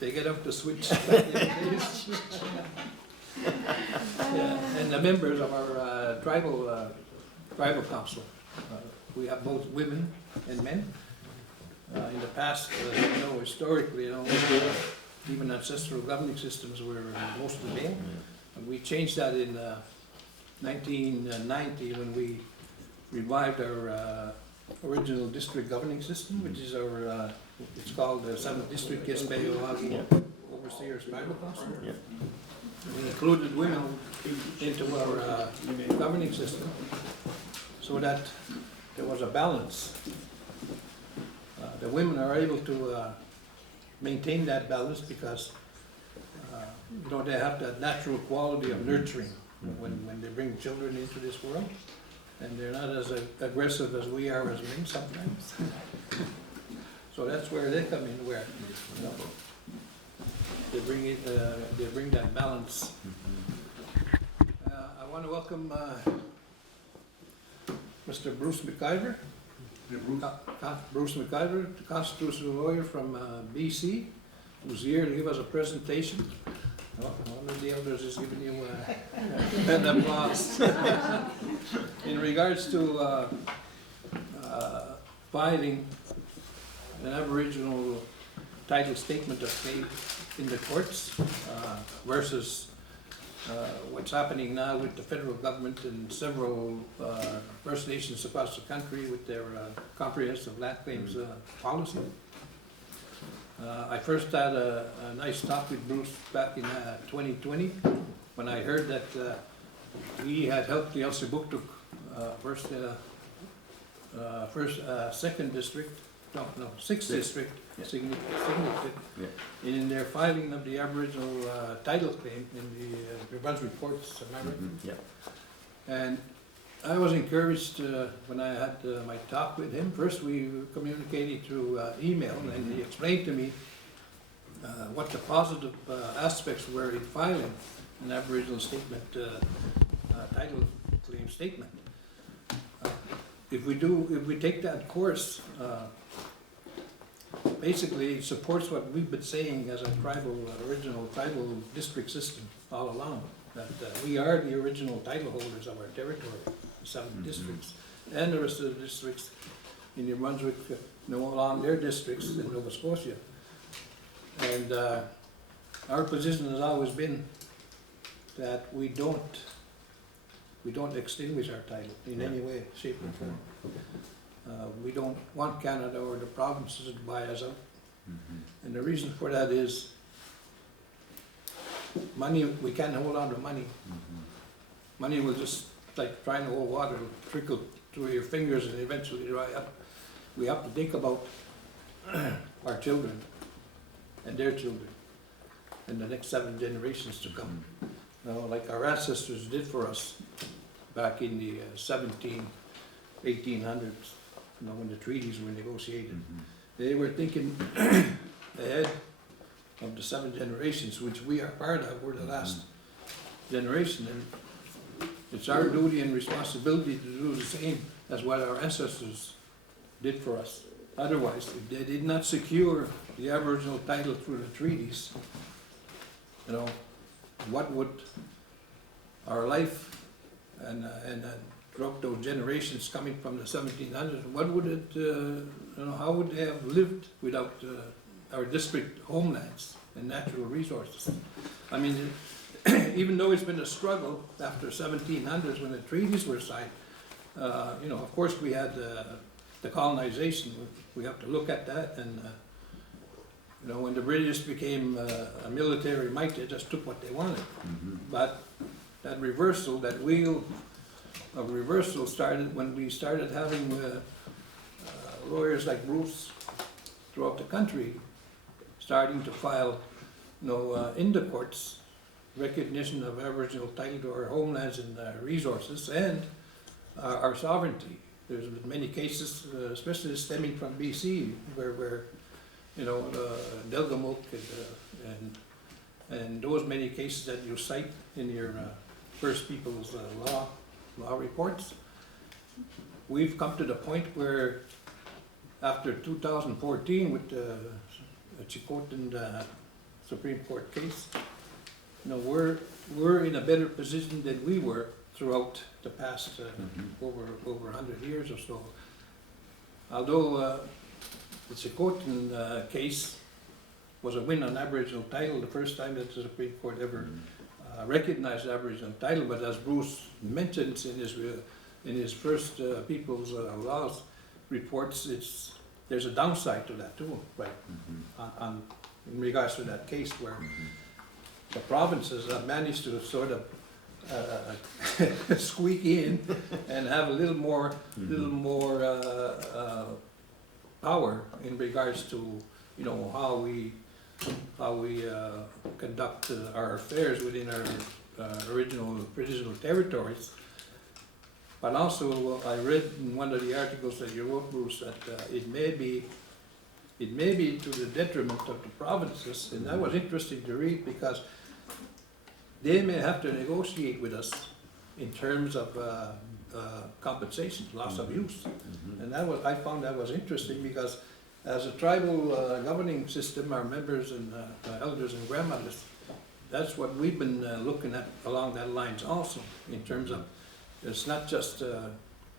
They get up to switch back in the days. Yeah, and the members of our tribal council, we have both women and men. In the past, historically, even ancestral governing systems were mostly male. And we changed that in 1990 when we revived our original district governing system, which is our, it's called the 7th District Kespeyoagi Overseers Tribal Council. We included women into our governing system so that there was a balance. The women are able to maintain that balance because they have that natural quality of nurturing when they bring children into this world, and they're not as aggressive as we are as men sometimes. So that's where they come in, where they bring that balance. I want to welcome Mr. Bruce Mclvor. Bruce Mclvor, the constitutional lawyer from BC, who's here to give us a presentation. One of the elders is giving you an applause. In regards to filing an Aboriginal title statement of claim in the courts versus what's happening now with the federal government and several First Nations across the country with their comprehensive land claims policy. I first had a nice talk with Bruce back in 2020 when I heard that he had helped the Elsipogtog second district, sixth district, significant in their filing of the Aboriginal title claim in the New Brunswick courts, am I right? And I was encouraged when I had my talk with him. First we communicated through email, and he explained to me what the positive aspects were in filing an Aboriginal statement, title claim statement. If we take that course, basically it supports what we've been saying as a original tribal district system all along, that we are the original title holders of our territory, the 7 districts, and the rest of the districts in New Brunswick, along their districts in Nova Scotia. And our position has always been that we don't extinguish our title in any way, shape, or form. We don't want Canada or the provinces to buy us out. And the reason for that is money, we can't hold on to money. Money will just, like trying to hold water, will trickle through your fingers and eventually dry up. We have to think about our children and their children and the next 7 generations to come. Like our ancestors did for us back in the 1800s, when the treaties were negotiated. They were thinking ahead of the 7 generations, which we are part of. We're the last generation, and it's our duty and responsibility to do the same as what our ancestors did for us. Otherwise, if they did not secure the Aboriginal title through the treaties, what would our life and throughout those generations coming from the 1700s, what would it, how would they have lived without our district homelands and natural resources? I mean, even though it's been a struggle after 1700s when the treaties were signed, of course we had the colonization. We have to look at that, and when the British became a military might, they just took what they wanted. But that reversal, that wheel of reversal started when we started having lawyers like Bruce throughout the country starting to file in the courts recognition of Aboriginal title to our homelands and resources and our sovereignty. There's been many cases, especially stemming from BC, where Delgamuuk and those many cases that you cite in your First People's law reports. We've come to the point where after 2014 with the Chilcotin Supreme Court case, you know, we're in a better position than we were throughout the past over 100 years or so. Although the Chilcotin case was a win on Aboriginal title, the first time that the Supreme Court ever recognized Aboriginal title, but as Bruce mentions in his first People's Laws reports, there's a downside to that too, right? In regards to that case where the provinces have managed to sort of squeak in and have a little more power in regards to, you know, how we conduct our affairs within our original territories. But also, I read in one of the articles that you wrote, Bruce, that it may be to the detriment of the provinces, and that was interesting to read because they may have to negotiate with us in terms of compensation, loss of use. And I found that was interesting because as a tribal governing system, our members and elders and grandmothers, that's what we've been looking at along that lines also, in terms of, it's not just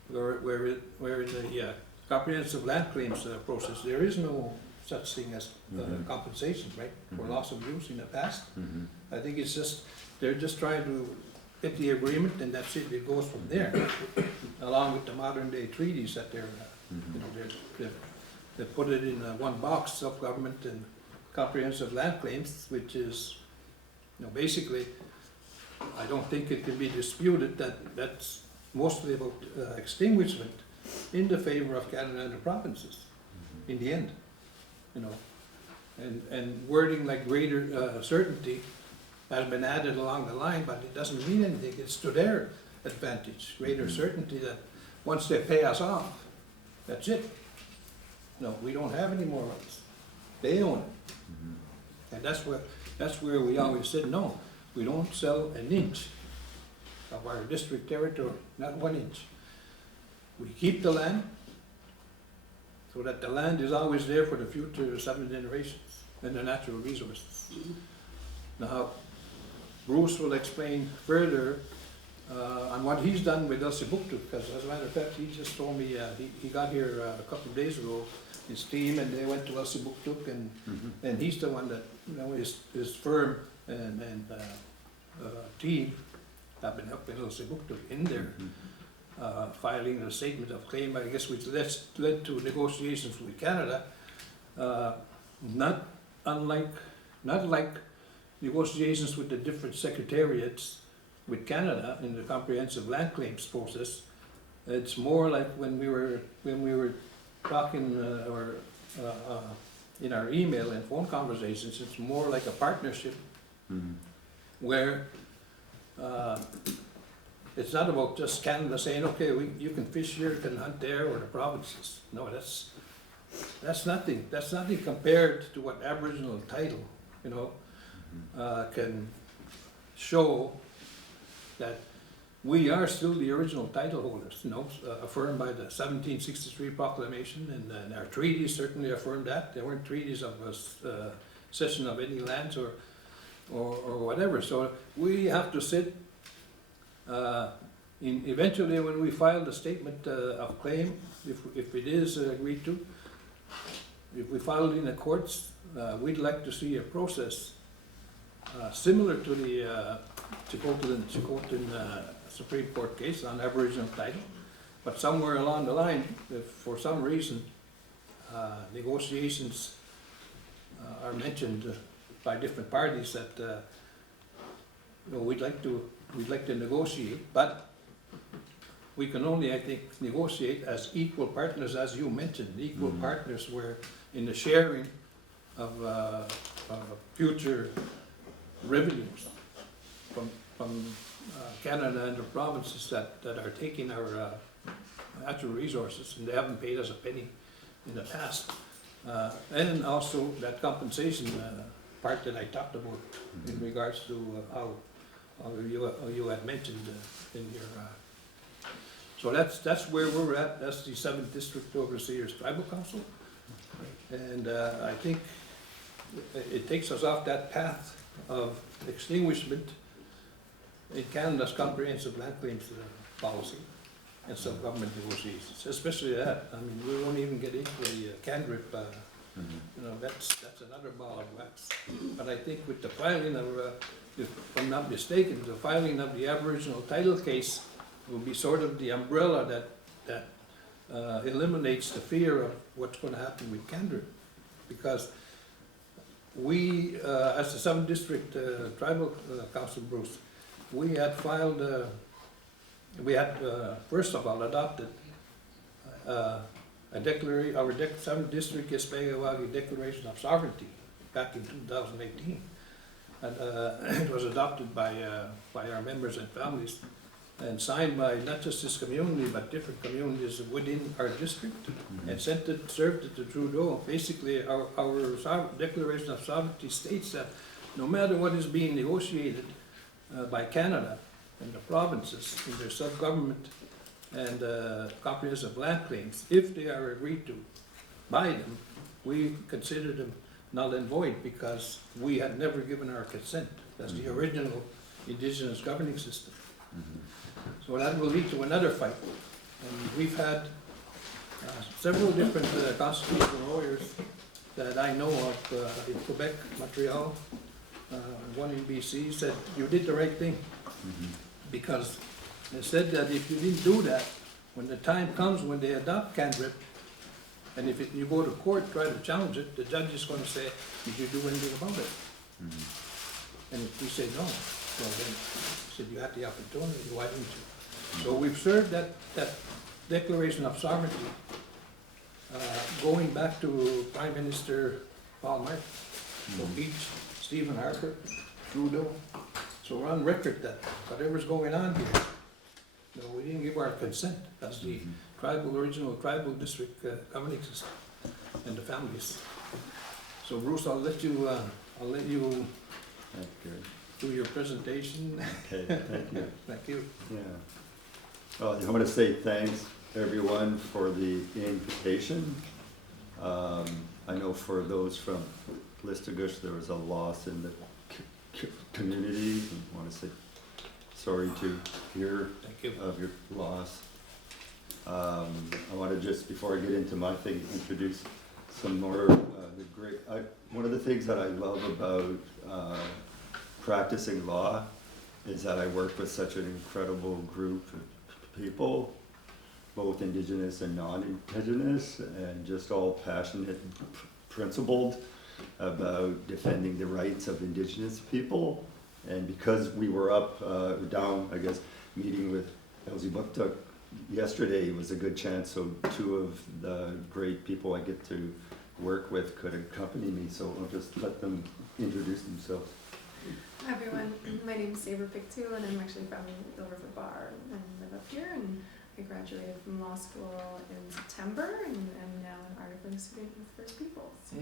where in the comprehensive land claims process, there is no such thing as compensation, right, for loss of use in the past. I think it's just, they're just trying to get the agreement and that's it, it goes from there, along with the modern day treaties that they're, you know, they put it in one box, self-government and comprehensive land claims, which is, you know, basically, I don't think it can be disputed that that's mostly about extinguishment in the favor of Canada and the provinces, in the end, you know. And wording like greater certainty has been added along the line, but it doesn't mean anything. It's to their advantage, greater certainty that once they pay us off, that's it. No, we don't have any more rights. They own it. And that's where we always said, no, we don't sell an inch of our district territory, not 1 inch. We keep the land so that the land is always there for the future 7 generations and the natural resources. Now, Bruce will explain further on what he's done with Elsipogtog, because as a matter of fact, he just told me he got here a couple of days ago, his team, and they went to Elsipogtog, and he's the one that, you know, his firm and team have been helping Elsipogtog in there. Filing a statement of claim, I guess, which led to negotiations with Canada, not like negotiations with the different secretariats with Canada in the comprehensive land claims process. It's more like when we were talking or in our email and phone conversations. It's more like a partnership where it's not about just Canada saying, okay, you can fish here, you can hunt there, or the provinces. No, that's nothing. That's nothing compared to what Aboriginal title, you know, can show that we are still the original title holders, you know, affirmed by the 1763 proclamation, and our treaties certainly affirmed that. There weren't treaties of cession of any lands or whatever. So we have to sit. Eventually, when we file the statement of claim, if it is agreed to, if we file it in the courts, we'd like to see a process similar to the Chilcotin Supreme Court case on Aboriginal title, but somewhere along the line, if for some reason negotiations are mentioned by different parties that you know, we'd like to negotiate, but we can only, I think, negotiate as equal partners, as you mentioned, equal partners where in the sharing of future revenues from Canada and the provinces that are taking our natural resources, and they haven't paid us a penny in the past. And also that compensation part that I talked about in regards to how you had mentioned in your, so that's where we're at. That's the 7th District Overseers Tribal Council. And I think it takes us off that path of extinguishment in Canada's comprehensive land claims policy and some government negotiations, especially that. I mean, we won't even get into the CANDRIP, you know, that's another ball of wax. But I think with the filing of, if I'm not mistaken, the filing of the Aboriginal title case will be sort of the umbrella that eliminates the fear of what's going to happen with CANDRIP. Because we, as the 7th District Tribal Council, Bruce, we had filed, we had first of all adopted a declaration, our 7th District Yespegawagi Declaration of Sovereignty back in 2018. And it was adopted by our members and families and signed by not just this community but different communities within our district, and served it to Trudeau. Basically, our Declaration of Sovereignty states that no matter what is being negotiated by Canada and the provinces in their self-government and comprehensive land claims, if they are agreed to by them, we consider them null and void because we had never given our consent. That's the original Indigenous governing system. So that will lead to another fight. And we've had several different constitutional lawyers that I know of in Quebec, Montreal, one in BC, said you did the right thing. Because they said that if you didn't do that, when the time comes when they adopt CANDRIP, and if you go to court, try to challenge it, the judge is going to say, did you do anything about it? And if we say no, well then, he said you had the opportunity, why didn't you? So we've served that Declaration of Sovereignty going back to Prime Minister Paul Martin, Beach, Stephen Harper, Trudeau. So we're on record that whatever's going on here, you know, we didn't give our consent. That's the original tribal district governing system and the families. So Bruce, I'll let you do your presentation. Okay, thank you. Thank you. Yeah. Well, I want to say thanks everyone for the invitation. I know for those from Listugush, there was a loss in the community. I want to say sorry to hear of your loss. I want to just, before I get into my thing, introduce some more one of the things that I love about practicing law is that I work with such an incredible group of people, both Indigenous and non-Indigenous, and just all passionate and principled about defending the rights of Indigenous people. And because we were down, I guess, meeting with Elsie Buktuk yesterday was a good chance, so two of the great people I get to work with could accompany me, so I'll just let them introduce themselves. Hi everyone, my name is Saber Pictou, and I'm actually from the River Bar and live up here, and I graduated from law school in September and I'm now an articling student with First People. So,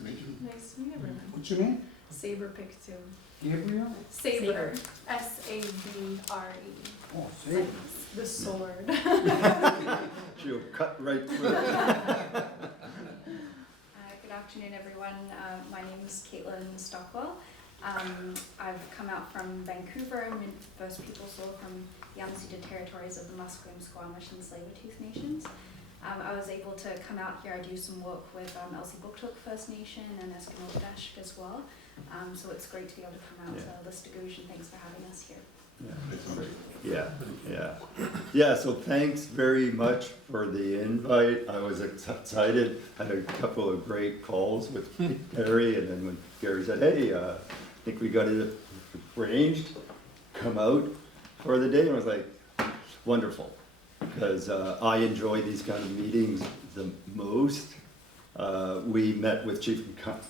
nice to meet everyone. What's your name? Saber Pictou. Gabriel? Saber. S-A-B-R-E. Oh, Saber. The sword. She'll cut right through. Good afternoon, everyone. My name is Caitlin Stockwell. I've come out from Vancouver. I'm in First Peoples Law from the unceded territories of the Musqueam, Squamish, and Tsleil-Waututh nations. I was able to come out here. I do some work with Elsie Buktuk First Nation and Eskimo Dashk as well. So it's great to be able to come out to Listugush, and thanks for having us here. Yeah, so thanks very much for the invite. I was excited. I had a couple of great calls with Gary, and then when Gary said, hey, I think we got it arranged, come out for the day, and I was like, wonderful, because I enjoy these kind of meetings the most. We met with Chief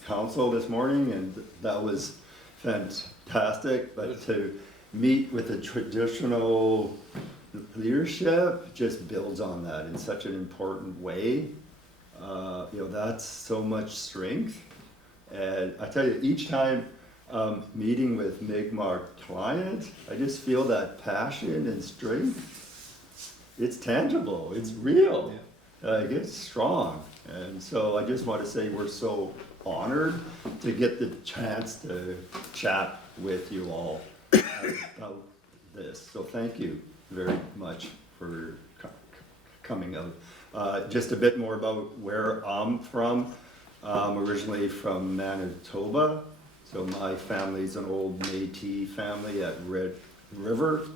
Counsel this morning, and that was fantastic, but to meet with the traditional leadership just builds on that in such an important way. That's so much strength. And I tell you, each time meeting with Mi'kmaq clients, I just feel that passion and strength. It's tangible, it's real, it's strong. And so I just want to say we're so honored to get the chance to chat with you all about this. So thank you very much for coming out. Just a bit more about where I'm from. I'm originally from Manitoba. So my family's an old Métis family at Red River.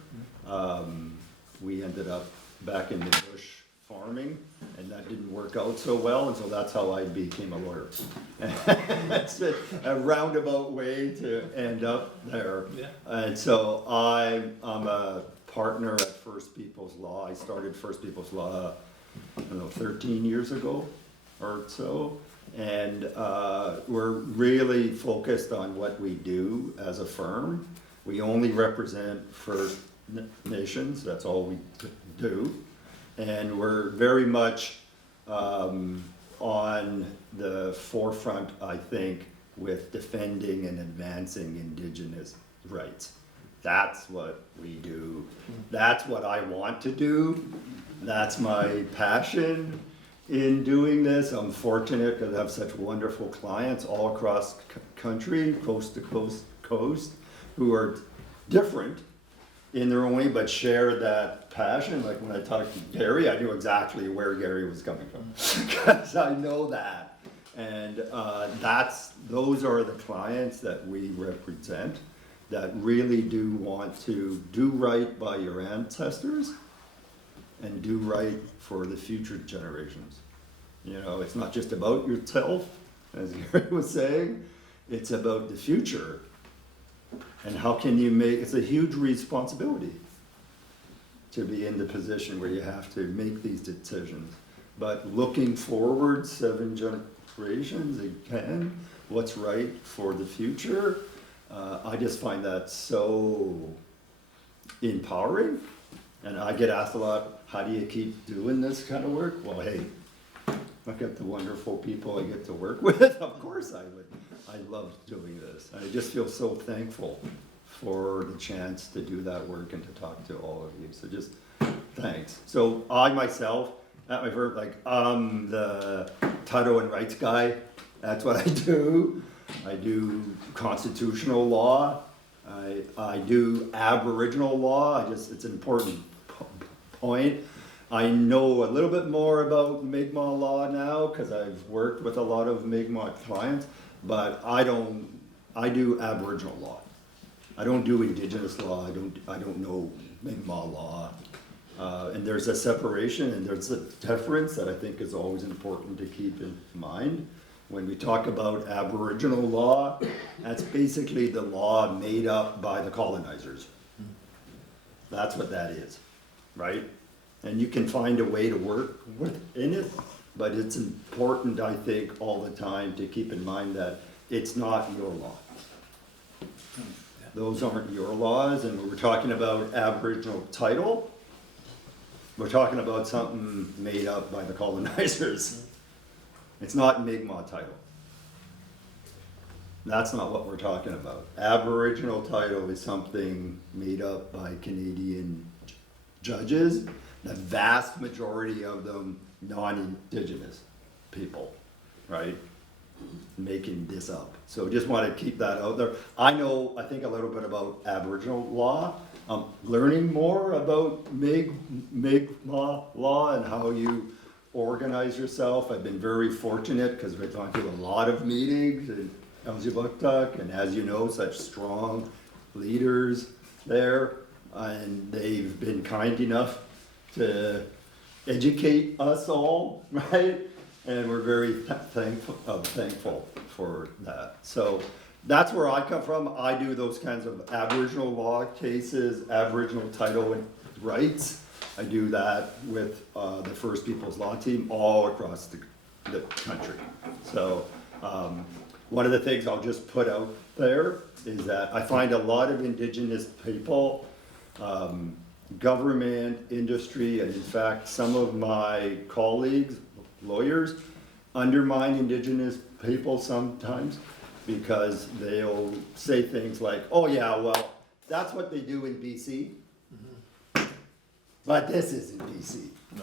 We ended up back in the bush farming, and that didn't work out so well, and so that's how I became a lawyer. That's a roundabout way to end up there. Yeah. And so I'm a partner at First People's Law. I started First People's Law, I don't know, 13 years ago or so. And we're really focused on what we do as a firm. We only represent First Nations, that's all we do. And we're very much on the forefront, I think, with defending and advancing Indigenous rights. That's what we do. That's what I want to do. That's my passion in doing this. I'm fortunate because I have such wonderful clients all across country, coast to coast, who are different in their own way, but share that passion. Like when I talked to Gary, I knew exactly where Gary was coming from, because I know that. And those are the clients that we represent, that really do want to do right by your ancestors and do right for the future generations. You know, it's not just about yourself, as Gary was saying, it's about the future. And how can you it's a huge responsibility to be in the position where you have to make these decisions. But looking forward 7 generations, again, what's right for the future, I just find that so empowering. And I get asked a lot, how do you keep doing this kind of work? Well, hey, look at the wonderful people I get to work with. Of course I would. I love doing this. I just feel so thankful for the chance to do that work and to talk to all of you. So just thanks. So I myself, at my firm, I'm the title and rights guy. That's what I do. I do constitutional law. I do Aboriginal law. It's an important point. I know a little bit more about Mi'kmaq law now because I've worked with a lot of Mi'kmaq clients, but I do Aboriginal law. I don't do Indigenous law. I don't know Mi'kmaq law. And there's a separation and there's a difference that I think is always important to keep in mind. When we talk about Aboriginal law, that's basically the law made up by the colonizers. That's what that is, right? And you can find a way to work within it, but it's important, I think, all the time to keep in mind that it's not your law. Those aren't your laws, and when we're talking about Aboriginal title, we're talking about something made up by the colonizers. It's not Mi'kmaq title. That's not what we're talking about. Aboriginal title is something made up by Canadian judges, the vast majority of them non-Indigenous people, right? Making this up. So just want to keep that out there. I think a little bit about Aboriginal law. I'm learning more about Mi'kmaq law and how you organize yourself. I've been very fortunate because we've gone to a lot of meetings in Elsipogtog, and as you know, such strong leaders there, and they've been kind enough to educate us all, right? And we're very thankful for that. So that's where I come from. I do those kinds of Aboriginal law cases, Aboriginal title and rights. I do that with the First People's Law team all across the country. So one of the things I'll just put out there is that I find a lot of Indigenous people, government, industry, and in fact some of my colleagues, lawyers, undermine Indigenous people sometimes because they'll say things like, oh yeah, well, that's what they do in BC, but this isn't BC. No.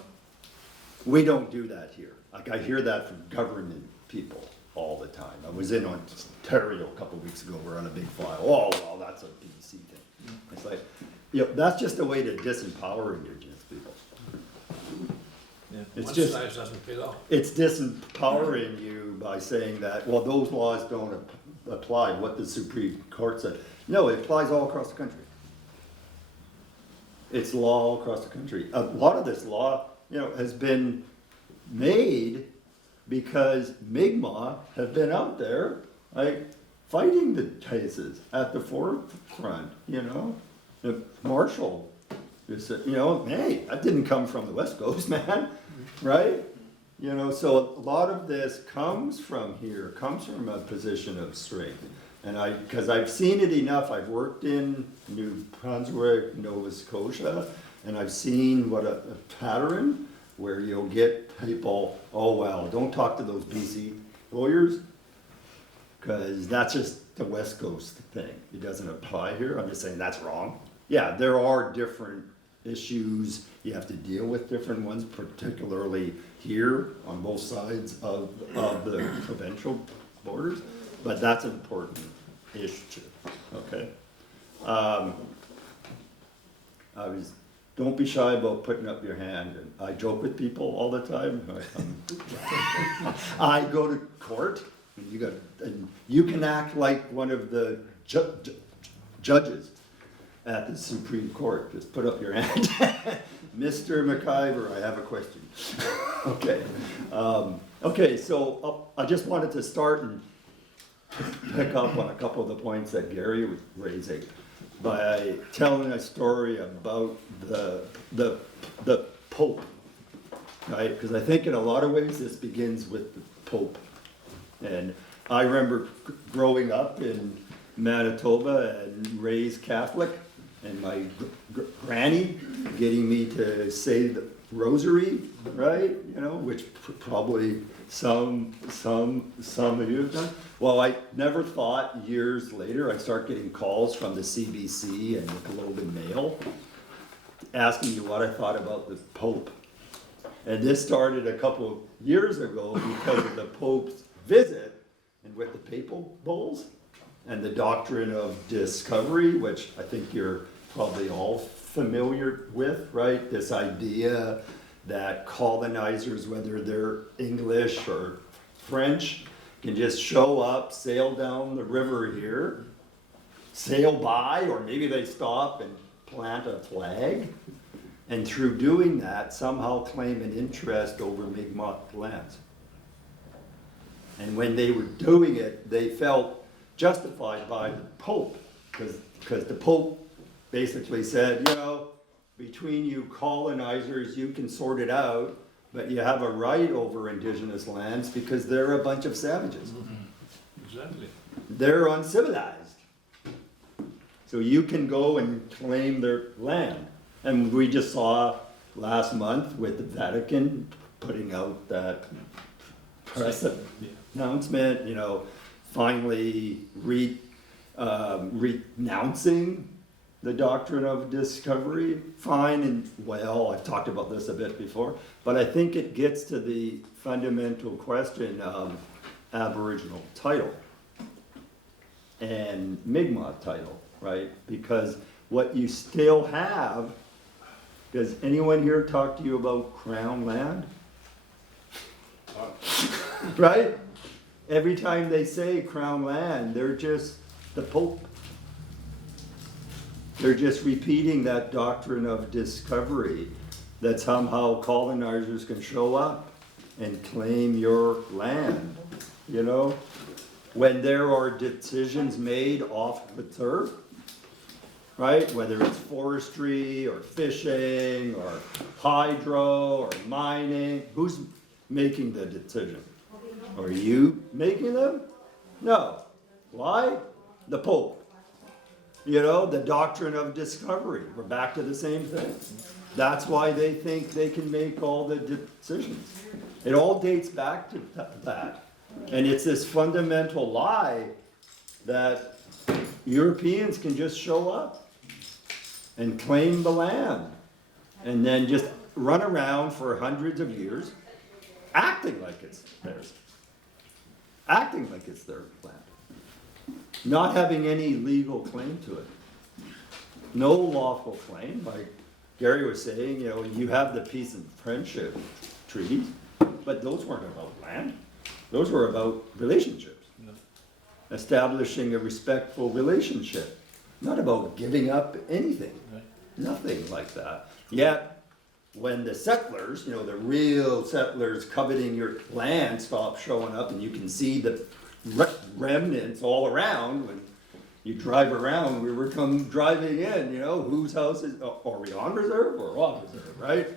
We don't do that here. Like, I hear that from government people all the time. I was in Ontario a couple of weeks ago, we're on a big file, oh, well, that's a BC thing. It's like, that's just a way to disempower Indigenous people. It's One just- size doesn't fit all. It's disempowering you by saying that, well, those laws don't apply, what the Supreme Court said. No, it applies all across the country. It's law all across the country. A lot of this law, has been made because Mi'kmaq have been out there, like, fighting the cases at the forefront, The Marshall, just said, hey, that didn't come from the West Coast, man, right? So a lot of this comes from here, comes from a position of strength. And because I've seen it enough, I've worked in New Brunswick, Nova Scotia, and I've seen what a pattern where you'll get people, oh, well, don't talk to those BC lawyers, because that's just the West Coast thing. It doesn't apply here. I'm just saying that's wrong. Yeah, there are different issues. You have to deal with different ones, particularly here on both sides of the provincial borders, but that's an important issue, okay? Don't be shy about putting up your hand. And I joke with people all the time. I go to court, and you can act like one of the judges at the Supreme Court. Just put up your hand. Mr. Mclvor, I have a question. Okay. Okay, so I just wanted to start and pick up on a couple of the points that Gary was raising by telling a story about the Pope, right? Because I think in a lot of ways this begins with the Pope. And I remember growing up in Manitoba and raised Catholic, and my granny getting me to say the rosary, right? Which probably some of you have done. Well, I never thought years later I'd start getting calls from the CBC and the Globe and Mail asking me what I thought about the Pope. And this started a couple of years ago because of the Pope's visit and with the papal bulls and the doctrine of discovery, which I think you're probably all familiar with, right? This idea that colonizers, whether they're English or French, can just show up, sail down the river here, sail by, or maybe they stop and plant a flag, and through doing that, somehow claim an interest over Mi'kmaq lands. And when they were doing it, they felt justified by the Pope, because the Pope basically said, between you colonizers, you can sort it out, but you have a right over indigenous lands because they're a bunch of savages. Mm-hmm. Exactly. They're uncivilized. So you can go and claim their land. And we just saw last month with the Vatican putting out that press announcement, finally renouncing the doctrine of discovery. Fine and well, I've talked about this a bit before, but I think it gets to the fundamental question of Aboriginal title and Mi'kmaq title, right? Because what you still have, does anyone here talk to you about Crown land? Right? Every time they say Crown land, they're just the Pope. They're just repeating that doctrine of discovery, that somehow colonizers can show up and claim your land, when there are decisions made off the turf, right? Whether it's forestry or fishing or hydro or mining, who's making the decision? Are you making them? No. Why? The Pope. The doctrine of discovery. We're back to the same thing. That's why they think they can make all the decisions. It all dates back to that. And it's this fundamental lie that Europeans can just show up and claim the land and then just run around for hundreds of years acting like it's theirs. Acting like it's their land. Not having any legal claim to it. No lawful claim, like Gary was saying, you have the peace and friendship treaties, but those weren't about land. Those were about relationships. No. Establishing a respectful relationship. Not about giving up anything. Right. Nothing like that. Yet, when the settlers, the real settlers coveting your land stop showing up and you can see the remnants all around, when you drive around, we were driving in, whose house is, are we on reserve or off reserve, right?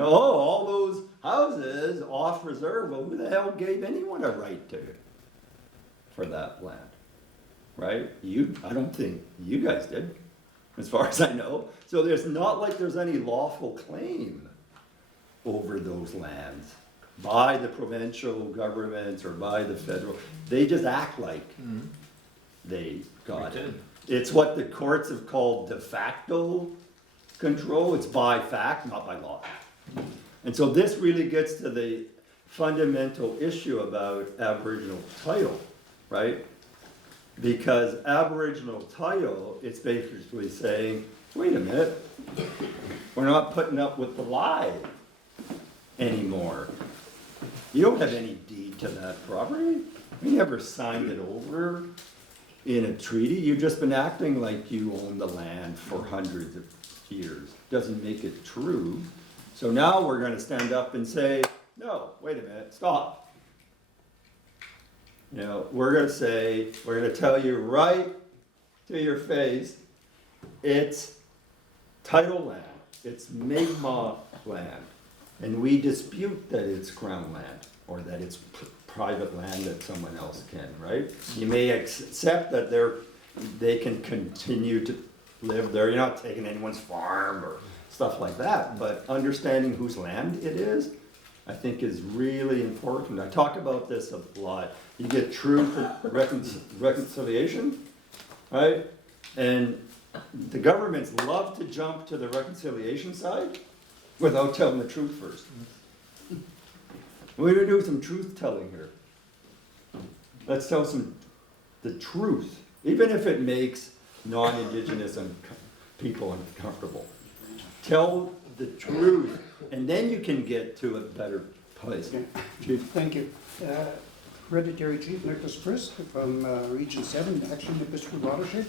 All those houses off reserve, well, who the hell gave anyone a right to for that land, right? I don't think you guys did, as far as I know. So there's not like there's any lawful claim over those lands by the provincial governments or by the federal. They just act like they got it. It's what the courts have called de facto control. It's by fact, not by law. And so this really gets to the fundamental issue about Aboriginal title, right? Because Aboriginal title, it's basically saying, wait a minute, we're not putting up with the lie anymore. You don't have any deed to that property. You never signed it over in a treaty. You've just been acting like you own the land for hundreds of years. Doesn't make it true. So now we're going to stand up and say, no, wait a minute, stop. We're going to tell you right to your face, it's title land, it's Mi'kmaq land, and we dispute that it's Crown land or that it's private land that someone else can, right? You may accept that they can continue to live there. You're not taking anyone's farm or stuff like that, but understanding whose land it is, I think is really important. I talk about this a lot. You get truth and reconciliation, right? And the governments love to jump to the reconciliation side without telling the truth first. We're going to do some truth telling here. Let's tell the truth, even if it makes non-Indigenous people uncomfortable. Tell the truth, and then you can get to a better place. Okay. Chief. Thank you. Hereditary Chief Nicholas Priss from Region 7, actually the Pittsburgh watershed.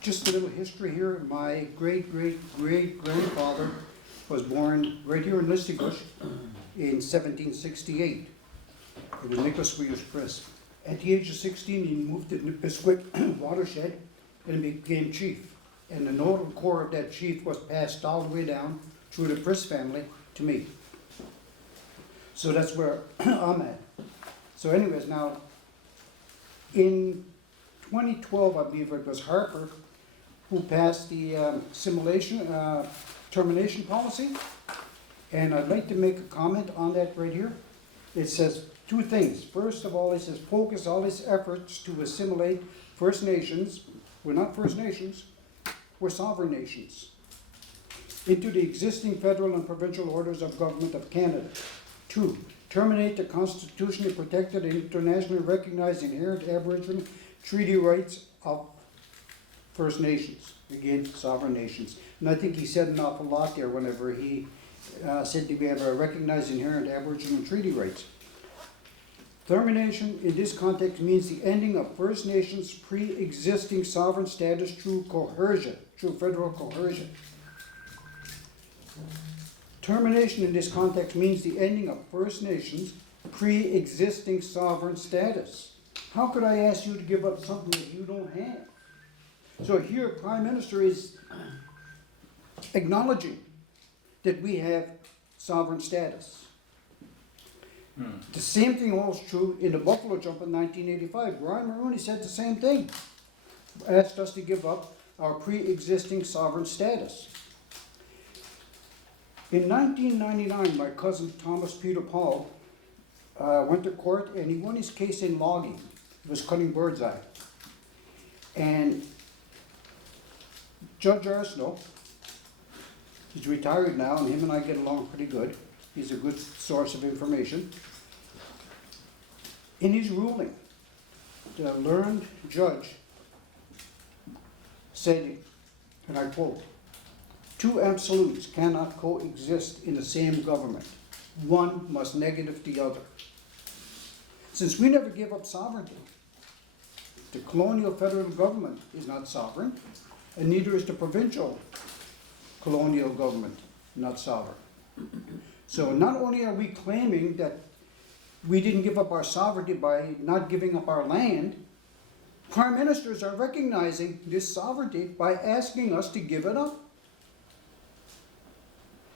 Just a little history here. My great-great-great-grandfather was born right here in Listigosh in 1768. It was Nicholas Williams Priss. At the age of 16, he moved to the Pisquick watershed and became chief. And the notable core of that chief was passed all the way down through the Priss family to me. So that's where I'm at. So anyways, now, in 2012, I believe it was Harper who passed the termination policy. And I'd like to make a comment on that right here. It says two things. First of all, it says focus all its efforts to assimilate First Nations, we're not First Nations, we're sovereign nations, into the existing federal and provincial orders of government of Canada. 2, terminate the constitutionally protected and internationally recognized inherent Aboriginal treaty rights of First Nations, again, sovereign nations. And I think he said an awful lot there whenever he said that we have a recognized inherent Aboriginal treaty rights. Termination in this context means the ending of First Nations pre-existing sovereign status through coercion, through federal coercion. Termination in this context means the ending of First Nations pre-existing sovereign status. How could I ask you to give up something that you don't have? So here, Prime Minister is acknowledging that we have sovereign status. The same thing holds true in the Buffalo Jump in 1985. Brian Mulroney said the same thing. Asked us to give up our pre-existing sovereign status. In 1999, my cousin Thomas Peter Paul went to court and he won his case in logging. It was cutting bird's eye. And Judge Arsenault He's retired now, and him and I get along pretty good. He's a good source of information. In his ruling, the learned judge said, and I quote, "Two absolutes cannot coexist in the same government. One must negative the other." Since we never gave up sovereignty, the colonial federal government is not sovereign, and neither is the provincial colonial government not sovereign. So not only are we claiming that we didn't give up our sovereignty by not giving up our land, prime ministers are recognizing this sovereignty by asking us to give it up.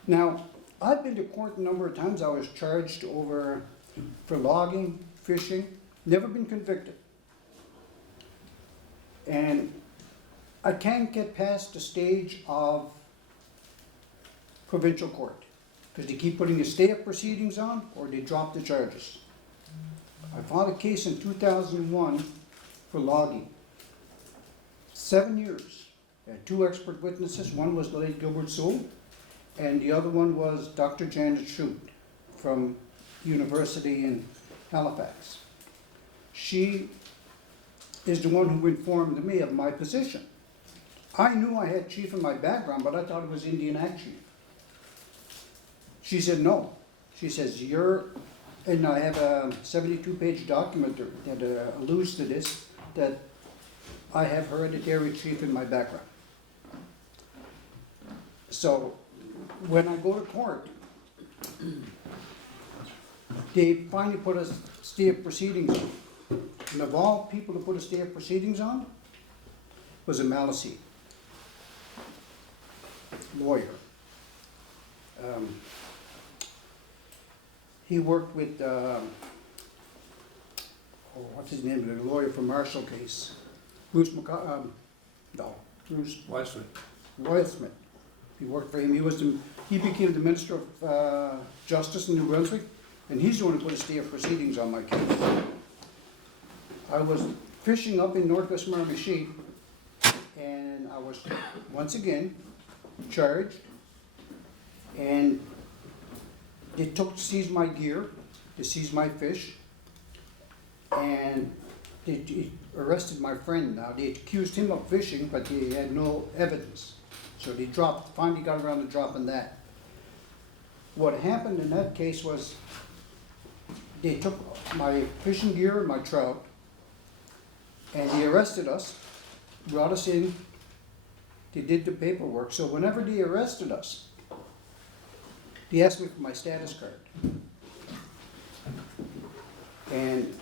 Now, I've been to court a number of times. I was charged for logging, fishing, never been convicted. And I can't get past the stage of provincial court, because they keep putting a stay of proceedings on, or they drop the charges. I filed a case in 2001 for logging. 7 years. I had two expert witnesses. One was the late Gilbert Sewell, and the other one was Dr. Janet Shute from University in Halifax. She is the one who informed me of my position. I knew I had chief in my background, but I thought it was Indian Action. She said no. She says, and I have a 72-page document that alludes to this, that I have hereditary chief in my background. So when I go to court, they finally put a stay of proceedings on. And of all people to put a stay of proceedings on was a Maliseet lawyer. He worked with, what's his name, the lawyer for Marshall case, Bruce Wesley. Smith. He worked for him. He became the Minister of Justice in New Brunswick, and he's the one who put a stay of proceedings on my case. I was fishing up in Northwest Miramichi, and I was once again charged, and they seized my gear, they seized my fish, and they arrested my friend. Now, they accused him of fishing, but they had no evidence. So they finally got around to dropping that. What happened in that case was they took my fishing gear and my trout, and they arrested us, brought us in, they did the paperwork. So whenever they arrested us, they asked me for my status card. And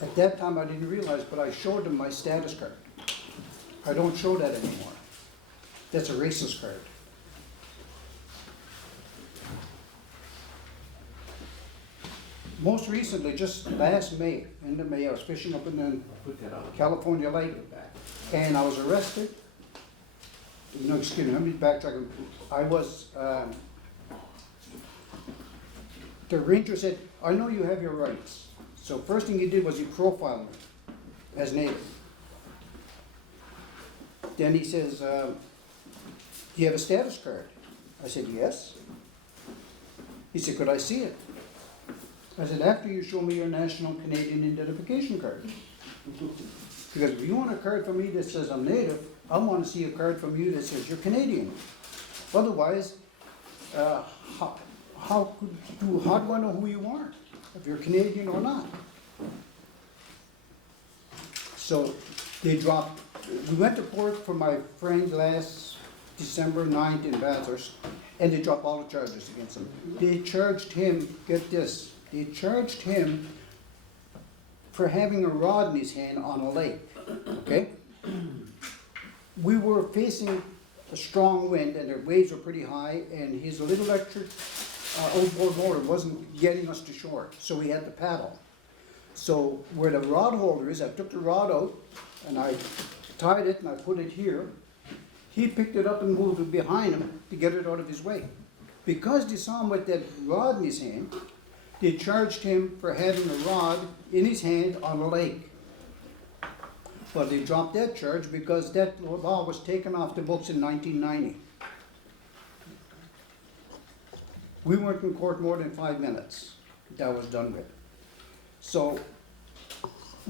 at that time I didn't realize, but I showed them my status card. I don't show that anymore. That's a racist card. Most recently, just last May, end of May, I was fishing up in the California Lake, and I was arrested. No, excuse me, let me backtrack. I was, the ranger said, "I know you have your rights." So first thing he did was he profiled me as native. Then he says, "Do you have a status card?" I said, "Yes." He said, "Could I see it?" I said, "After you show me your National Canadian Identification card." Because if you want a card from me that says I'm native, I want to see a card from you that says you're Canadian. Otherwise, how do I know who you are, if you're Canadian or not? So they dropped, we went to court for my friend last December 9th in Bathurst, and they dropped all the charges against him. They charged him, get this, they charged him for having a rod in his hand on a lake, okay? We were facing a strong wind and the waves were pretty high, and his little electric outboard motor wasn't getting us to shore, so we had to paddle. So where the rod holder is, I took the rod out and I tied it and I put it here. He picked it up and moved it behind him to get it out of his way. Because they saw him with that rod in his hand, they charged him for having a rod in his hand on a lake. Well, they dropped that charge because that law was taken off the books in 1990. We weren't in court more than 5 minutes. That was done with. So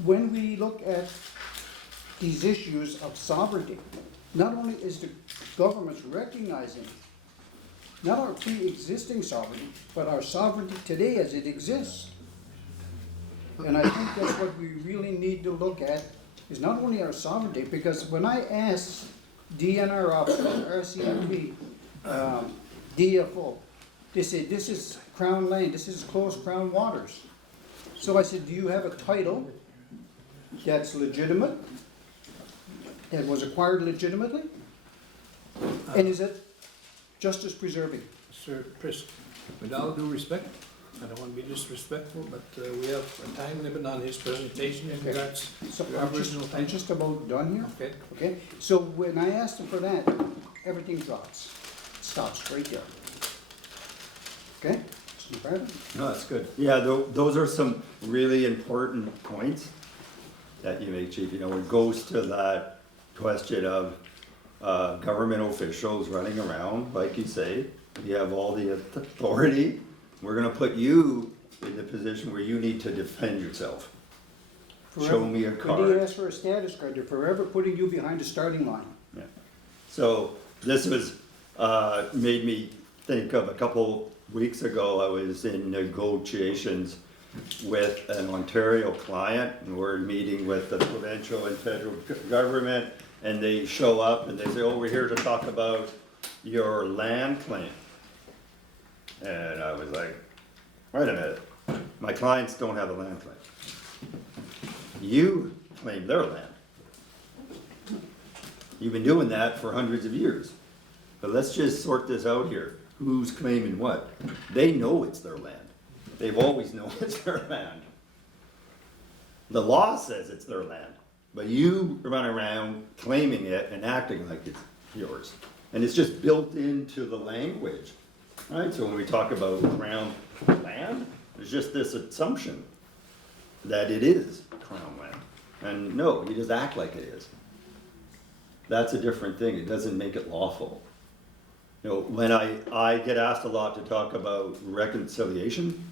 when we look at these issues of sovereignty, not only is the government recognizing not our pre-existing sovereignty, but our sovereignty today as it exists. And I think that's what we really need to look at, is not only our sovereignty, because when I asked DNR officers, RCMP, DFO, they say, this is Crown land, this is closed Crown waters. So I said, do you have a title that's legitimate, that was acquired legitimately? And is it justice preserving? Sir Chris, with all due respect, I don't want to be disrespectful, but we have a time limit on his presentation in regards So to I'm Aboriginal just, time. I'm just about done here, Okay, okay? So when I asked them for that, everything drops, stops right there. Okay? Mr. President? No, that's good. Yeah, those are some really important points that you make, Chief. You know, it goes to that question of government officials running around, like you say. You have all the authority. We're gonna put you in the position where you need to defend yourself. Show me a When card. they ask for a status card, they're forever putting you behind the starting line. Yeah. So this was, made me think of a couple weeks ago, I was in negotiations with an Ontario client, and we're meeting with the provincial and federal government, and they show up and they say, oh, we're here to talk about your land claim. And I was like, wait a minute, my clients don't have a land claim. You claim their land. You've been doing that for hundreds of years. But let's just sort this out here. Who's claiming what? They know it's their land. They've always known it's their land. The law says it's their land, but you run around claiming it and acting like it's yours. And it's just built into the language, right? So when we talk about Crown land, there's just this assumption that it is Crown land. And no, you just act like it is. That's a different thing. It doesn't make it lawful. You know, when I get asked a lot to talk about reconciliation,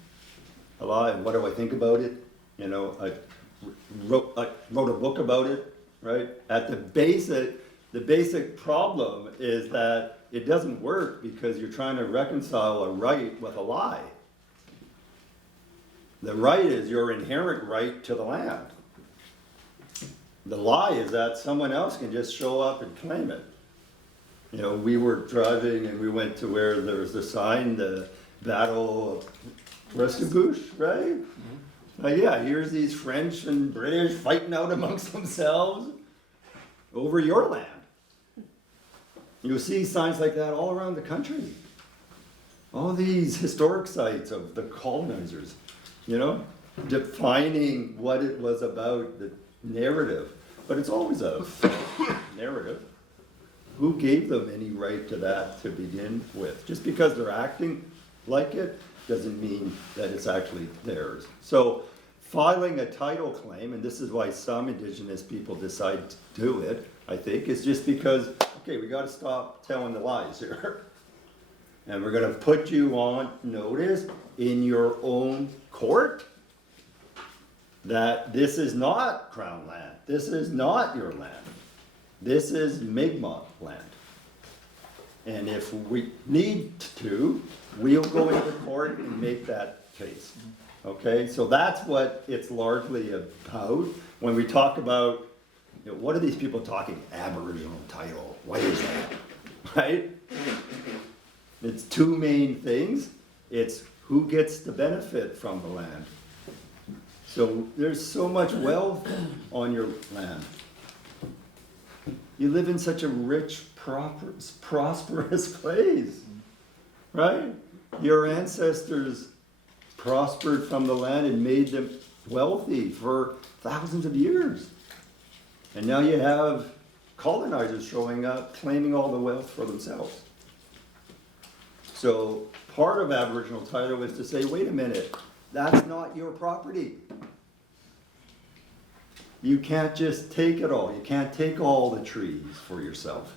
a lot, and what do I think about it? You know, I wrote a book about it, right? At the basic problem is that it doesn't work because you're trying to reconcile a right with a lie. The right is your inherent right to the land. The lie is that someone else can just show up and claim it. You know, we were driving and we went to where there was the sign, the Battle of Rescouche, right? Yeah, here's these French and British fighting out amongst themselves over your land. You'll see signs like that all around the country. All these historic sites of the colonizers, you know, defining what it was about, the narrative. But it's always a narrative. Who gave them any right to that to begin with? Just because they're acting like it doesn't mean that it's actually theirs. So filing a title claim, and this is why some Indigenous people decide to do it, I think, is just because, okay, we gotta stop telling the lies here. And we're gonna put you on notice in your own court that this is not Crown land. This is not your land. This is Mi'kmaq land. And if we need to, we'll go into court and make that case. Okay, so that's what it's largely about. When we talk about, you know, what are these people talking Aboriginal title? What is that? Right? It's two main things. It's who gets the benefit from the land. So there's so much wealth on your land. You live in such a rich, prosperous place, right? Your ancestors prospered from the land and made them wealthy for thousands of years. And now you have colonizers showing up, claiming all the wealth for themselves. So part of Aboriginal title is to say, wait a minute, that's not your property. You can't just take it all. You can't take all the trees for yourself.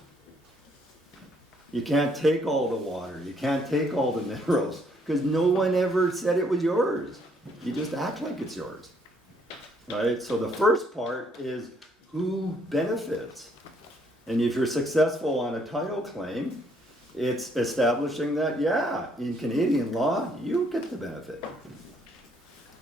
You can't take all the water. You can't take all the minerals. because no one ever said it was yours. You just act like it's yours, right? So the first part is who benefits. And if you're successful on a title claim, it's establishing that, yeah, in Canadian law, you get the benefit.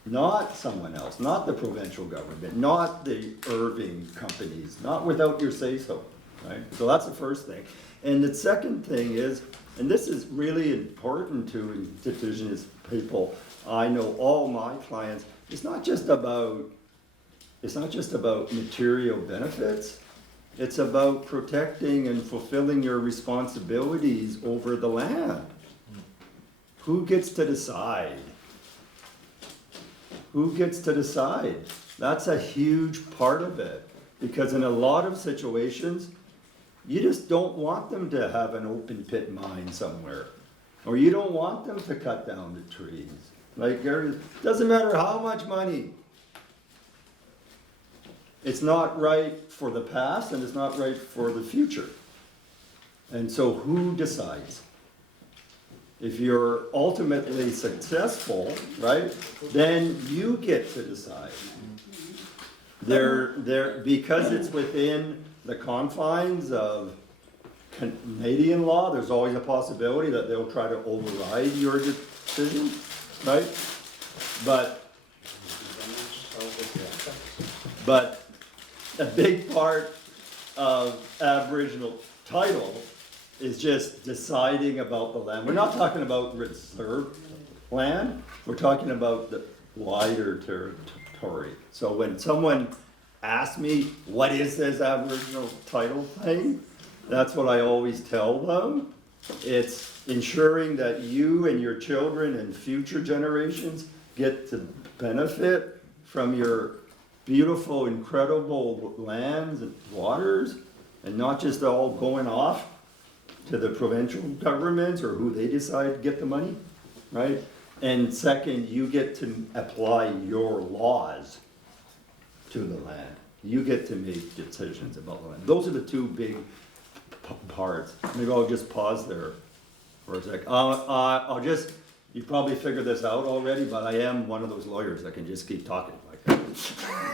Not someone else, not the provincial government, not the Irving companies, not without your say-so, right? So that's the first thing. And the second thing is, and this is really important to Indigenous people, I know all my clients, it's not just about material benefits, it's about protecting and fulfilling your responsibilities over the land. Who gets to decide? Who gets to decide? That's a huge part of it, because in a lot of situations, you just don't want them to have an open pit mine somewhere, or you don't want them to cut down the trees. Like, it doesn't matter how much money. It's not right for the past and it's not right for the future. And so who decides? If you're ultimately successful, right, then you get to decide. Because it's within the confines of Canadian law, there's always a possibility that they'll try to override your decision, right? But a big part of Aboriginal title is just deciding about the land. We're not talking about reserve land, we're talking about the wider territory. So when someone asks me, what is this Aboriginal title thing? That's what I always tell them. It's ensuring that you and your children and future generations get to benefit from your beautiful, incredible lands and waters, and not just all going off to the provincial governments or who they decide to get the money, right? And second, you get to apply your laws to the land. You get to make decisions about the land. Those are the two big parts. Maybe I'll just pause there for a sec. I'll just, you probably figured this out already, but I am one of those lawyers that can just keep talking like that.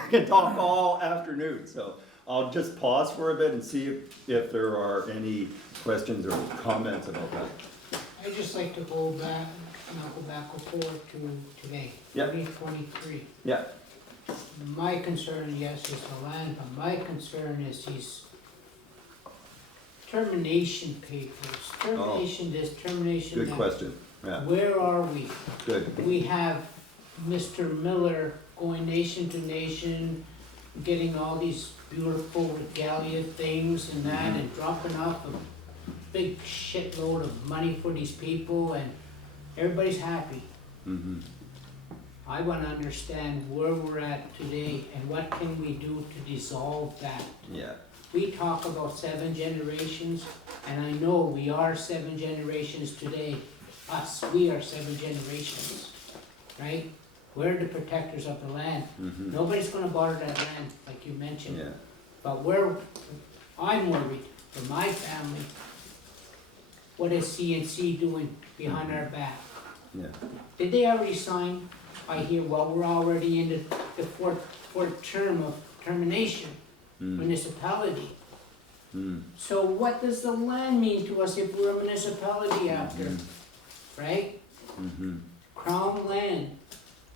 I can talk all afternoon, so I'll just pause for a bit and see if there are any questions or comments about that. I'd just like to go back forward to today, Yeah. 2023. Yeah. My concern, yes, is the land, but my concern is these termination papers, termination this, termination that. Good question, yeah, Where are we? good. We have Mr. Miller going nation to nation, getting all these beautiful regalia things and that, and dropping off a big shitload of money for these people, and everybody's happy. Mm-hmm. I wanna understand where we're at today and what can we do to dissolve that. Yeah. We talk about 7 generations, and I know we are 7 generations today. We are 7 generations, right? We're the protectors of the land. Mm-hmm. Nobody's gonna bother that land, like you mentioned. Yeah. But I'm worried for my family, what is CNC doing behind our back? Yeah. Did they already sign? I hear, well, we're already in the fourth term of termination, municipality. So what does the land mean to us if we're a municipality after, right? Crown land.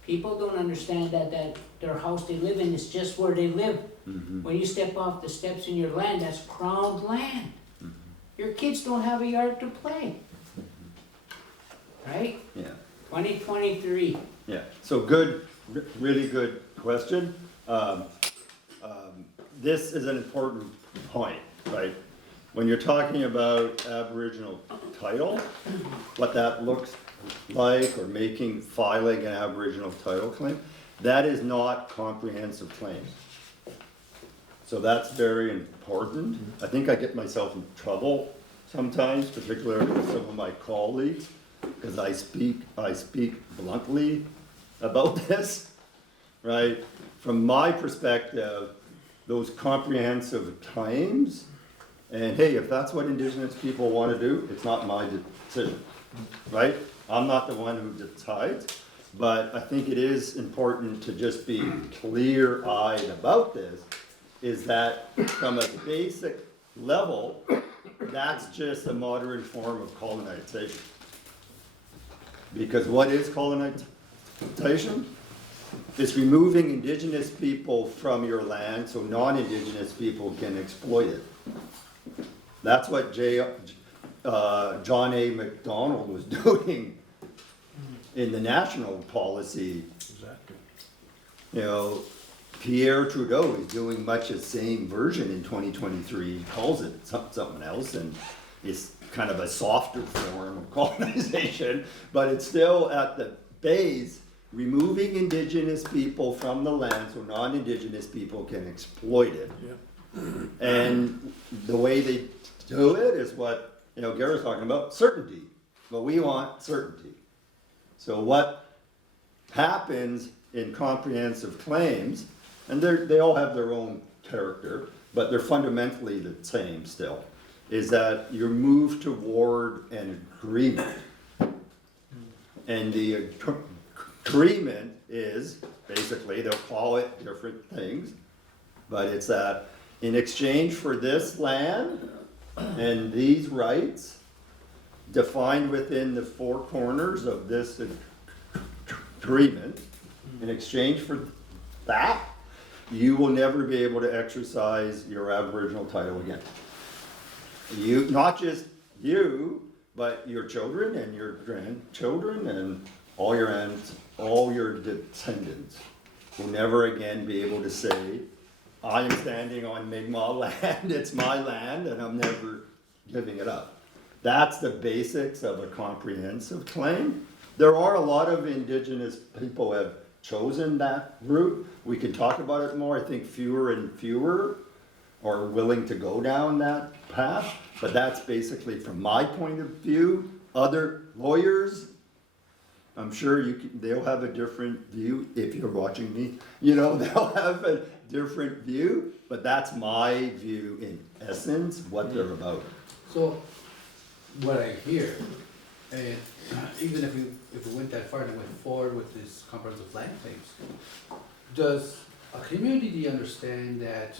People don't understand that their house they live in is just where they live. When you step off the steps in your land, that's crown land. Your kids don't have a yard to play. Right? Yeah. 2023. Yeah, so good, really good question. This is an important point, right? When you're talking about Aboriginal title, what that looks like, or filing an Aboriginal title claim, that is not comprehensive claims. So that's very important. I think I get myself in trouble sometimes, particularly with some of my colleagues, because I speak bluntly about this, right? From my perspective, those comprehensive claims, and hey, if that's what Indigenous people want to do, it's not my decision, right? I'm not the one who decides, but I think it is important to just be clear-eyed about this, is that from a basic level, that's just a modern form of colonization. Because what is colonization? It's removing indigenous people from your land so non-indigenous people can exploit it. That's what John A. MacDonald was doing in the national policy. Exactly. You know, Pierre Trudeau is doing much the same version in 2023. He calls it something else, and it's kind of a softer form of colonization, but it's still at the base, removing indigenous people from the land so non-indigenous people can exploit it. Yeah. And the way they do it is what, Gary's talking about, certainty. But we want certainty. So what happens in comprehensive claims, and they all have their own character, but they're fundamentally the same still, is that you move toward an agreement. And the agreement is, basically, they'll call it different things, but it's that in exchange for this land and these rights defined within the four corners of this agreement, in exchange for that, you will never be able to exercise your Aboriginal title again. You, not just you, but your children and your grandchildren and all your aunts, all your descendants will never again be able to say, I am standing on Mi'kmaq land, it's my land, and I'm never giving it up. That's the basics of a comprehensive claim. There are a lot of indigenous people have chosen that route. We can talk about it more. I think fewer and fewer are willing to go down that path, but that's basically from my point of view. Other lawyers, I'm sure they'll have a different view. If you're watching me, they'll have a different view, but that's my view in essence, what they're about. So, what I hear, and even if we went that far and went forward with this comprehensive land claims, does a community understand that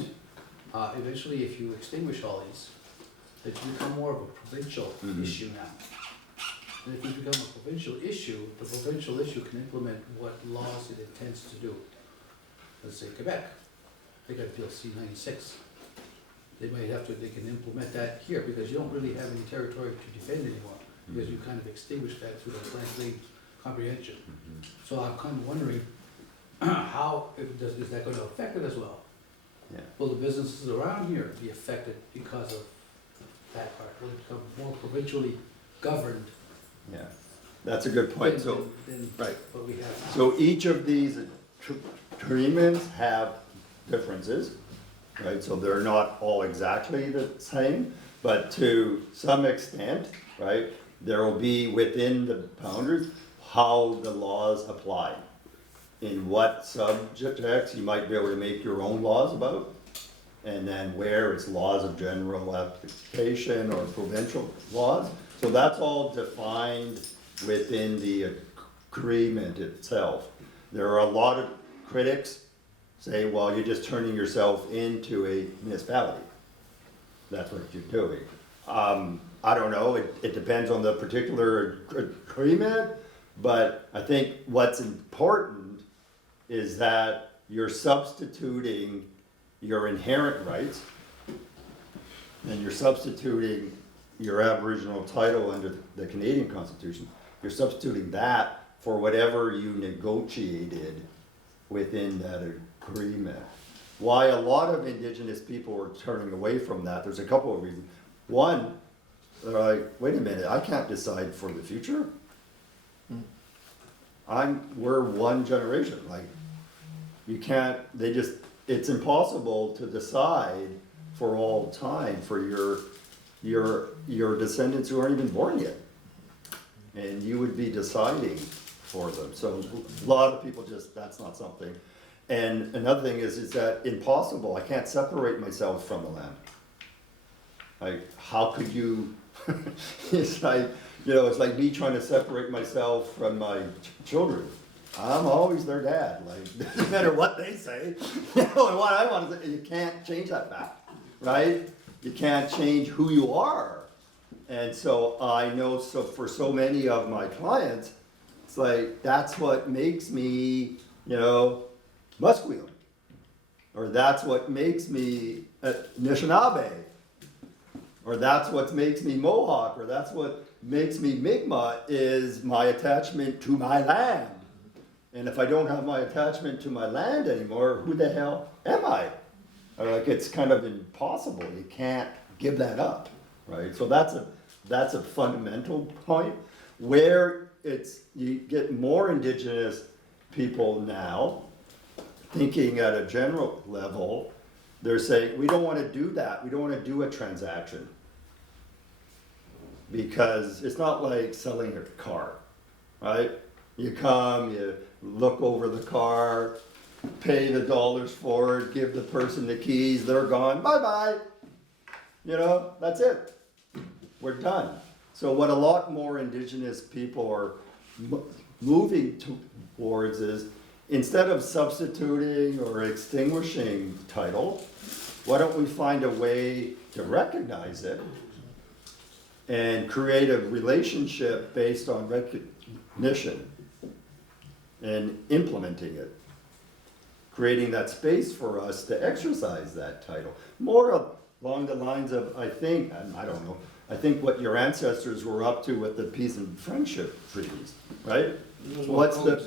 eventually if you extinguish all these, that you become more of a provincial issue now? And if you become a provincial issue, the provincial issue can implement what laws it intends to do. Let's say Quebec, they got Bill C-96. They can implement that here because you don't really have any territory to defend anymore because you kind of extinguished that through the land claim comprehension. So I'm kind of wondering how, is that going to affect it as well? Yeah. Will the businesses around here be affected because of that part? Will it become more provincially governed? Yeah, that's a good point. So, than right. what we have now? So each of these agreements have differences, right? So they're not all exactly the same, but to some extent, right, there will be within the boundaries how the laws apply. In what subjects you might be able to make your own laws about, and then where it's laws of general application or provincial laws. So that's all defined within the agreement itself. There are a lot of critics say, well, you're just turning yourself into a municipality. That's what you're doing. I don't know, it depends on the particular agreement, but I think what's important is that you're substituting your inherent rights and you're substituting your Aboriginal title under the Canadian Constitution. You're substituting that for whatever you negotiated within that agreement. Why a lot of Indigenous people are turning away from that, there's a couple of reasons. One, they're like, wait a minute, I can't decide for the future. We're one generation, like, you can't, it's impossible to decide for all time for your descendants who aren't even born yet. And you would be deciding for them. So a lot of people that's not something. And another thing is that impossible, I can't separate myself from the land. Like, how could you, it's like, You know, it's like me trying to separate myself from my children. I'm always their dad, like, no matter what they say, you know, and what I want to say, you can't change that fact, right? You can't change who you are. And so I know, so for so many of my clients, it's like, that's what makes me, you know, Musqueam. Or that's what makes me Anishinaabe. Or that's what makes me Mohawk, or that's what makes me Mi'kmaq, is my attachment to my land. And if I don't have my attachment to my land anymore, who the hell am I? Like, it's kind of impossible. You can't give that up, right? So that's a fundamental point. Where you get more Indigenous people now, thinking at a general level, they're saying, we don't want to do that. We don't want to do a transaction. Because it's not like selling a car, right? You come, you look over the car, pay the dollars for it, give the person the keys, they're gone, bye-bye. You know, that's it. We're done. So what a lot more Indigenous people are moving towards is, instead of substituting or extinguishing title, why don't we find a way to recognize it and create a relationship based on recognition and implementing it, creating that space for us to exercise that title. More along the lines of, I think, and I don't know, I think what your ancestors were up to with the peace and friendship treaties, right? What's what's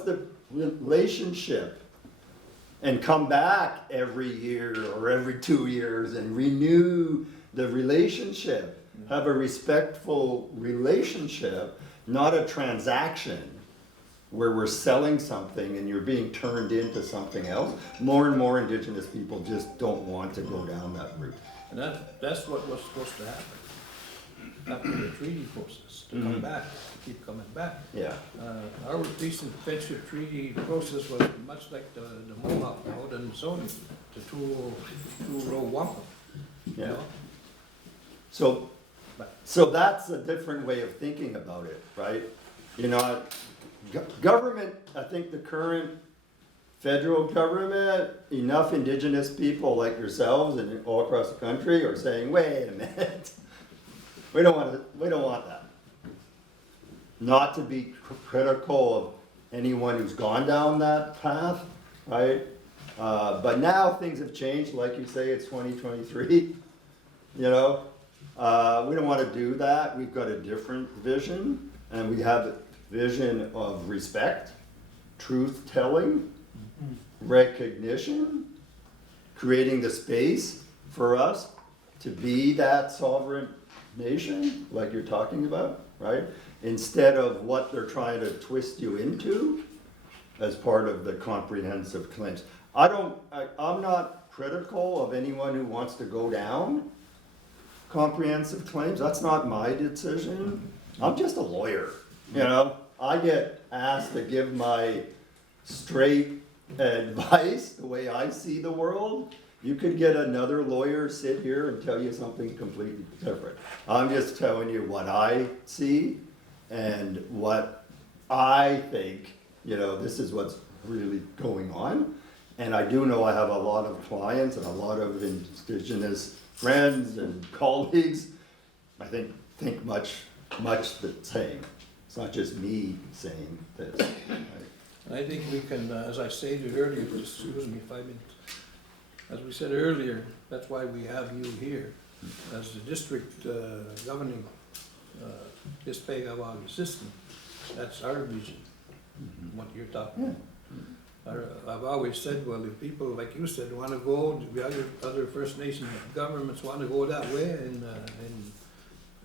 the relationship? And come back every year or every 2 years and renew the relationship. Have a respectful relationship, not a transaction where we're selling something and you're being turned into something else. More and more Indigenous people just don't want to go down that route. And that's what was supposed to happen after the treaty process, to come back, keep coming back. Yeah. Our peace and friendship treaty process was much like the Mohawk Haudenosaunee, the two-row wampum. Yeah. You know? So that's a different way of thinking about it, right? You know, government, I think the current federal government, enough Indigenous people like yourselves and all across the country are saying, wait a minute, we don't want that. Not to be critical of anyone who's gone down that path, right? But now things have changed, like you say, it's 2023, you know? We don't want to do that. We've got a different vision, and we have a vision of respect, truth-telling, recognition, creating the space for us to be that sovereign nation, like you're talking about, right? Instead of what they're trying to twist you into as part of the comprehensive claims. I'm not critical of anyone who wants to go down comprehensive claims. That's not my decision. I'm just a lawyer, you know? I get asked to give my straight advice, the way I see the world. You could get another lawyer sit here and tell you something completely different. I'm just telling you what I see and what I think, you know, this is what's really going on. And I do know I have a lot of clients and a lot of Indigenous friends and colleagues, I think much the same. It's not just me saying this. Right? And I think we can, as I stated earlier, excuse me 5 minutes, as we said earlier, that's why we have you here as the district governing Dispegawag system. That's our vision, what you're talking about. I've always said, well, if people, like you said, want to go, the other First Nation governments want to go that way and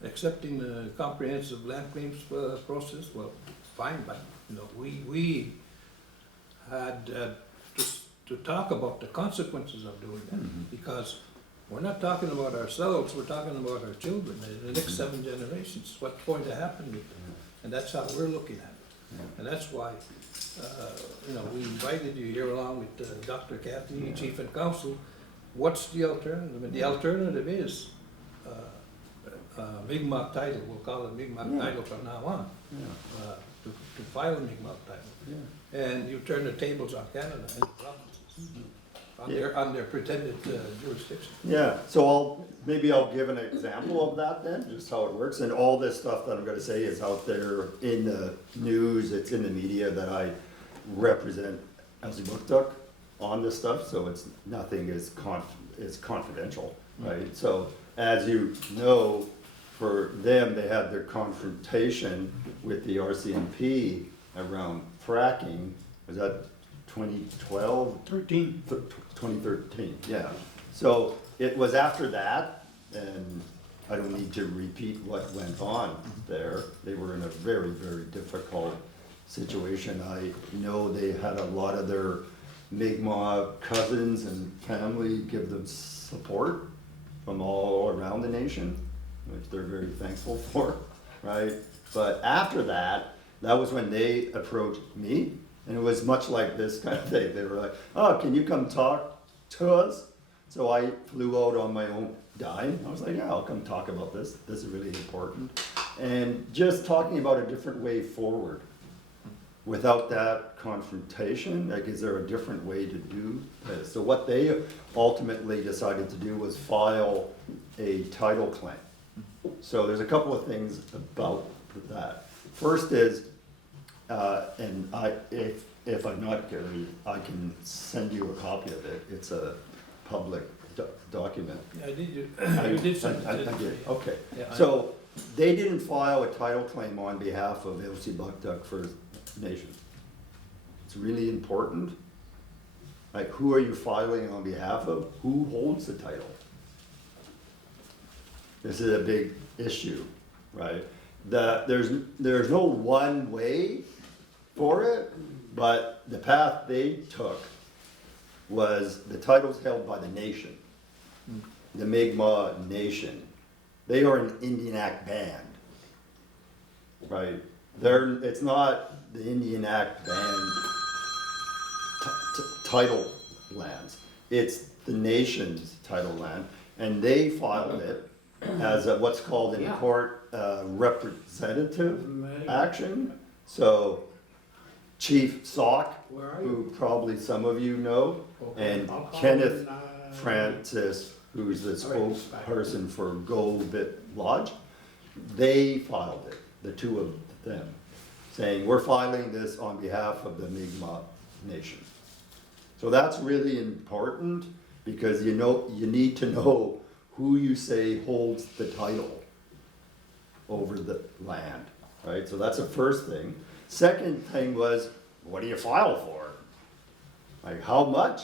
accepting the comprehensive land claims process, well, fine, but you know, we had to talk about the consequences of doing that, because we're not talking about ourselves, we're talking about our children, the next 7 generations, what's going to happen with them, and that's how we're looking at it, and that's why. You know, we invited you here along with Dr. Kathy, Chief and Counsel. What's the alternative? And the alternative is Mi'kmaq title, we'll call it Mi'kmaq Yeah. title from now on, Yeah, to file a Mi'kmaq title. yeah. And you turn the tables on Canada and the provinces, on their pretended jurisdiction. Yeah, so maybe I'll give an example of that then, just how it works, and all this stuff that I'm gonna say is out there in the news, it's in the media that I represent as a book on this stuff, so it's, nothing is confidential, right? So, as you know, for them, they had their confrontation with the RCMP around fracking, was that 2012? 13. 2013, yeah. So it was after that, and I don't need to repeat what went on there. They were in a very, very difficult situation. I know they had a lot of their Mi'kmaq cousins and family give them support from all around the nation, which they're very thankful for, right? But after that, that was when they approached me. And it was much like this kind of thing. They were like, oh, can you come talk to us? So I flew out on my own dime. I was like, yeah, I'll come talk about this. This is really important. And just talking about a different way forward. Without that confrontation, like, is there a different way to do this? So what they ultimately decided to do was file a title claim. So there's a couple of things about that. First is, and if I'm not, Gary, I can send you a copy of it. It's a public document. I did, you did send I it. did, okay. Yeah, I- So they didn't file a title claim on behalf of Elsipogtog First Nation. It's really important. Like, who are you filing on behalf of? Who holds the title? This is a big issue, right? There's no one way for it, but the path they took was the title's held by the nation, the Mi'kmaq Nation. They are an Indian Act band, right? It's not the Indian Act band title lands. It's the nation's title land, and they filed it as what's called in Yeah. court representative action. So Chief Sauk, Where are you? who probably some of you know, and I'll call Kenneth him, Francis, who's the All right. spokesperson for Go Bit Lodge, they filed it, the two of them, saying, we're filing this on behalf of the Mi'kmaq Nation. So that's really important, because you need to know who you say holds the title over the land, right? So that's the first thing. Second thing was, what do you file for? Like, how much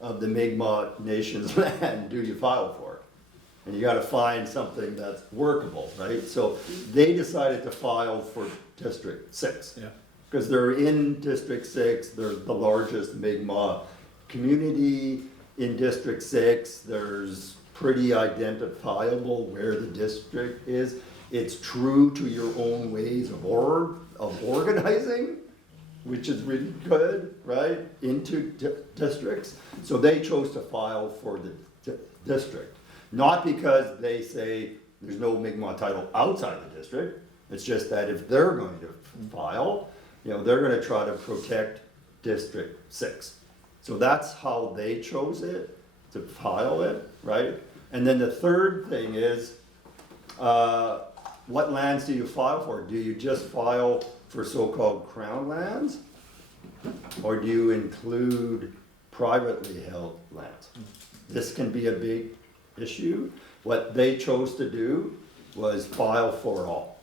of the Mi'kmaq Nation's land do you file for? And you gotta find something that's workable, right? So they decided to file for District 6. Yeah. Because they're in District 6, they're the largest Mi'kmaq community in District 6. There's pretty identifiable where the district is. It's true to your own ways of organizing, which is really good, right, into districts. So they chose to file for the district. Not because they say there's no Mi'kmaq title outside the district. It's just that if they're going to file, they're gonna try to protect District 6. So that's how they chose it, to file it, right? And then the third thing is, what lands do you file for? Do you just file for so-called crown lands? Or do you include privately held lands? This can be a big issue. What they chose to do was file for all,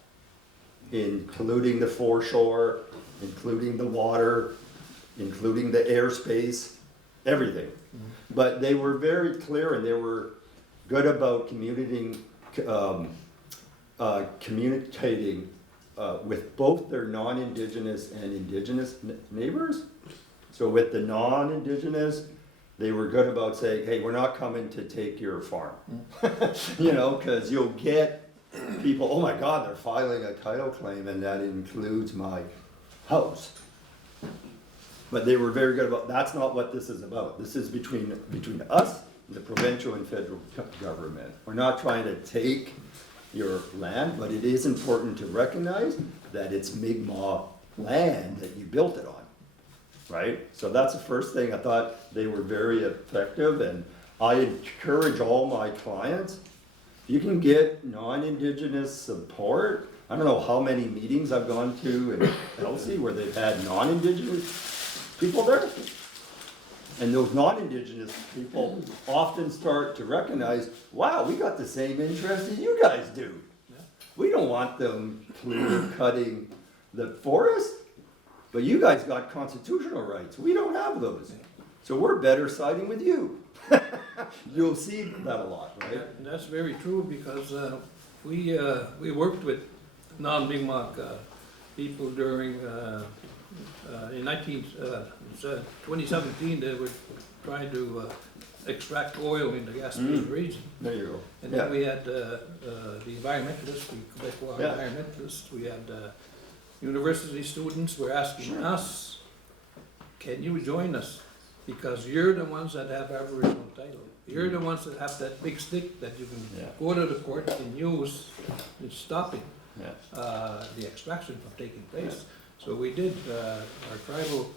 including the foreshore, including the water, including the airspace, everything. But they were very clear, and they were good about communicating with both their non-Indigenous and Indigenous neighbors. So with the non-Indigenous, they were good about saying, hey, we're not coming to take your farm. Because you'll get people, oh my God, they're filing a title claim and that includes my house. But they were very good about, that's not what this is about. This is between us, the provincial and federal government. We're not trying to take your land, but it is important to recognize that it's Mi'kmaq land that you built it on, right? So that's the first thing. I thought they were very effective, and I encourage all my clients, if you can get non-Indigenous support. I don't know how many meetings I've gone to in Elsie where they've had non-Indigenous people there. And those non-Indigenous people often start to recognize, wow, we got the same interest that you guys do. We don't want them clear cutting the forest, but you guys got constitutional rights. We don't have those. So we're better siding with you. You'll see that a lot, right? And that's very true, because we worked with non-Mi'kmaq people during, in 2017, they were trying to extract oil in the Gaspé region. There you go. And Yeah. then we had the environmentalists, the Quebecois Yeah. environmentalists, we had university students were asking us, can you join us? Because you're the ones that have Aboriginal title. You're the ones that have that big stick that you can Yeah. go to the court and use in stopping Yeah. the extraction from taking place. So we did, our tribal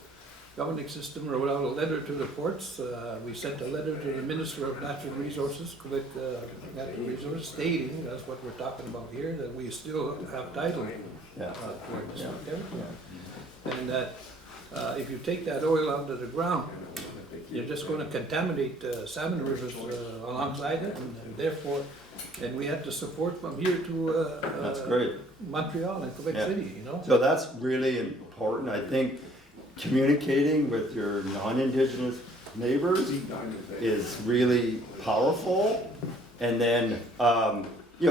governing system wrote out a letter to the courts. We sent a letter to the Minister of Natural Resources, Quebec Natural Resources, stating, that's what we're talking about here, that we still have title Yeah. toward this Yeah. territory. And that if you take that oil out of the ground, you're just gonna contaminate salmon rivers alongside it, and therefore, and we had the support from here to That's great. Montreal and Quebec Yeah. City, you know? So that's really important. I think communicating with your non-Indigenous neighbors is really powerful. And then,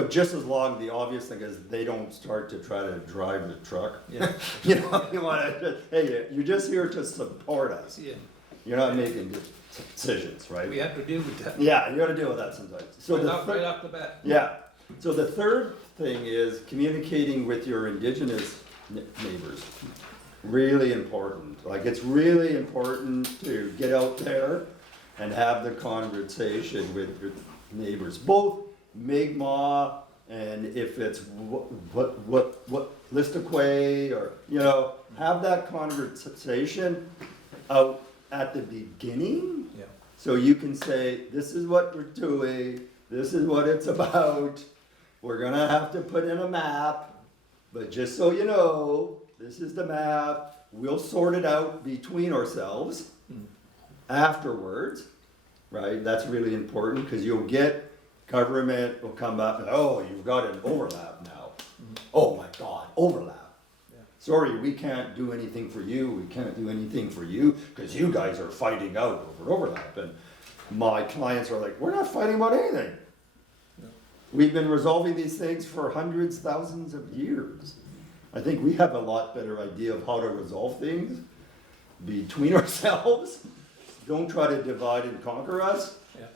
just as long, the obvious thing is they don't start to try to drive the truck. Yeah. You wanna just, hey, you're just here to support us. Yeah, You're not making decisions, right? we have to deal with that. Yeah, you gotta deal with that sometimes. So the Right off the bat. yeah, so the third thing is communicating with your Indigenous neighbors. Really important. Like, it's really important to get out there and have the conversation with your neighbors, both Mi'kmaq and if it's what Listaquay, or, have that conversation out at the beginning. Yeah. So you can say, this is what we're doing, this is what it's about, we're gonna have to put in a map, but just so you know, this is the map, we'll sort it out between ourselves afterwards, right? That's really important, because you'll get, government will come up and, oh, you've got an overlap now. Oh my God, overlap. Sorry, we can't do anything for you, we can't do anything for you, because you guys are fighting out over overlap. And my clients are like, we're not fighting about anything. No. We've been resolving these things for hundreds, thousands of years. I think we have a lot better idea of how to resolve things between ourselves. Don't try to divide and conquer us. Yeah.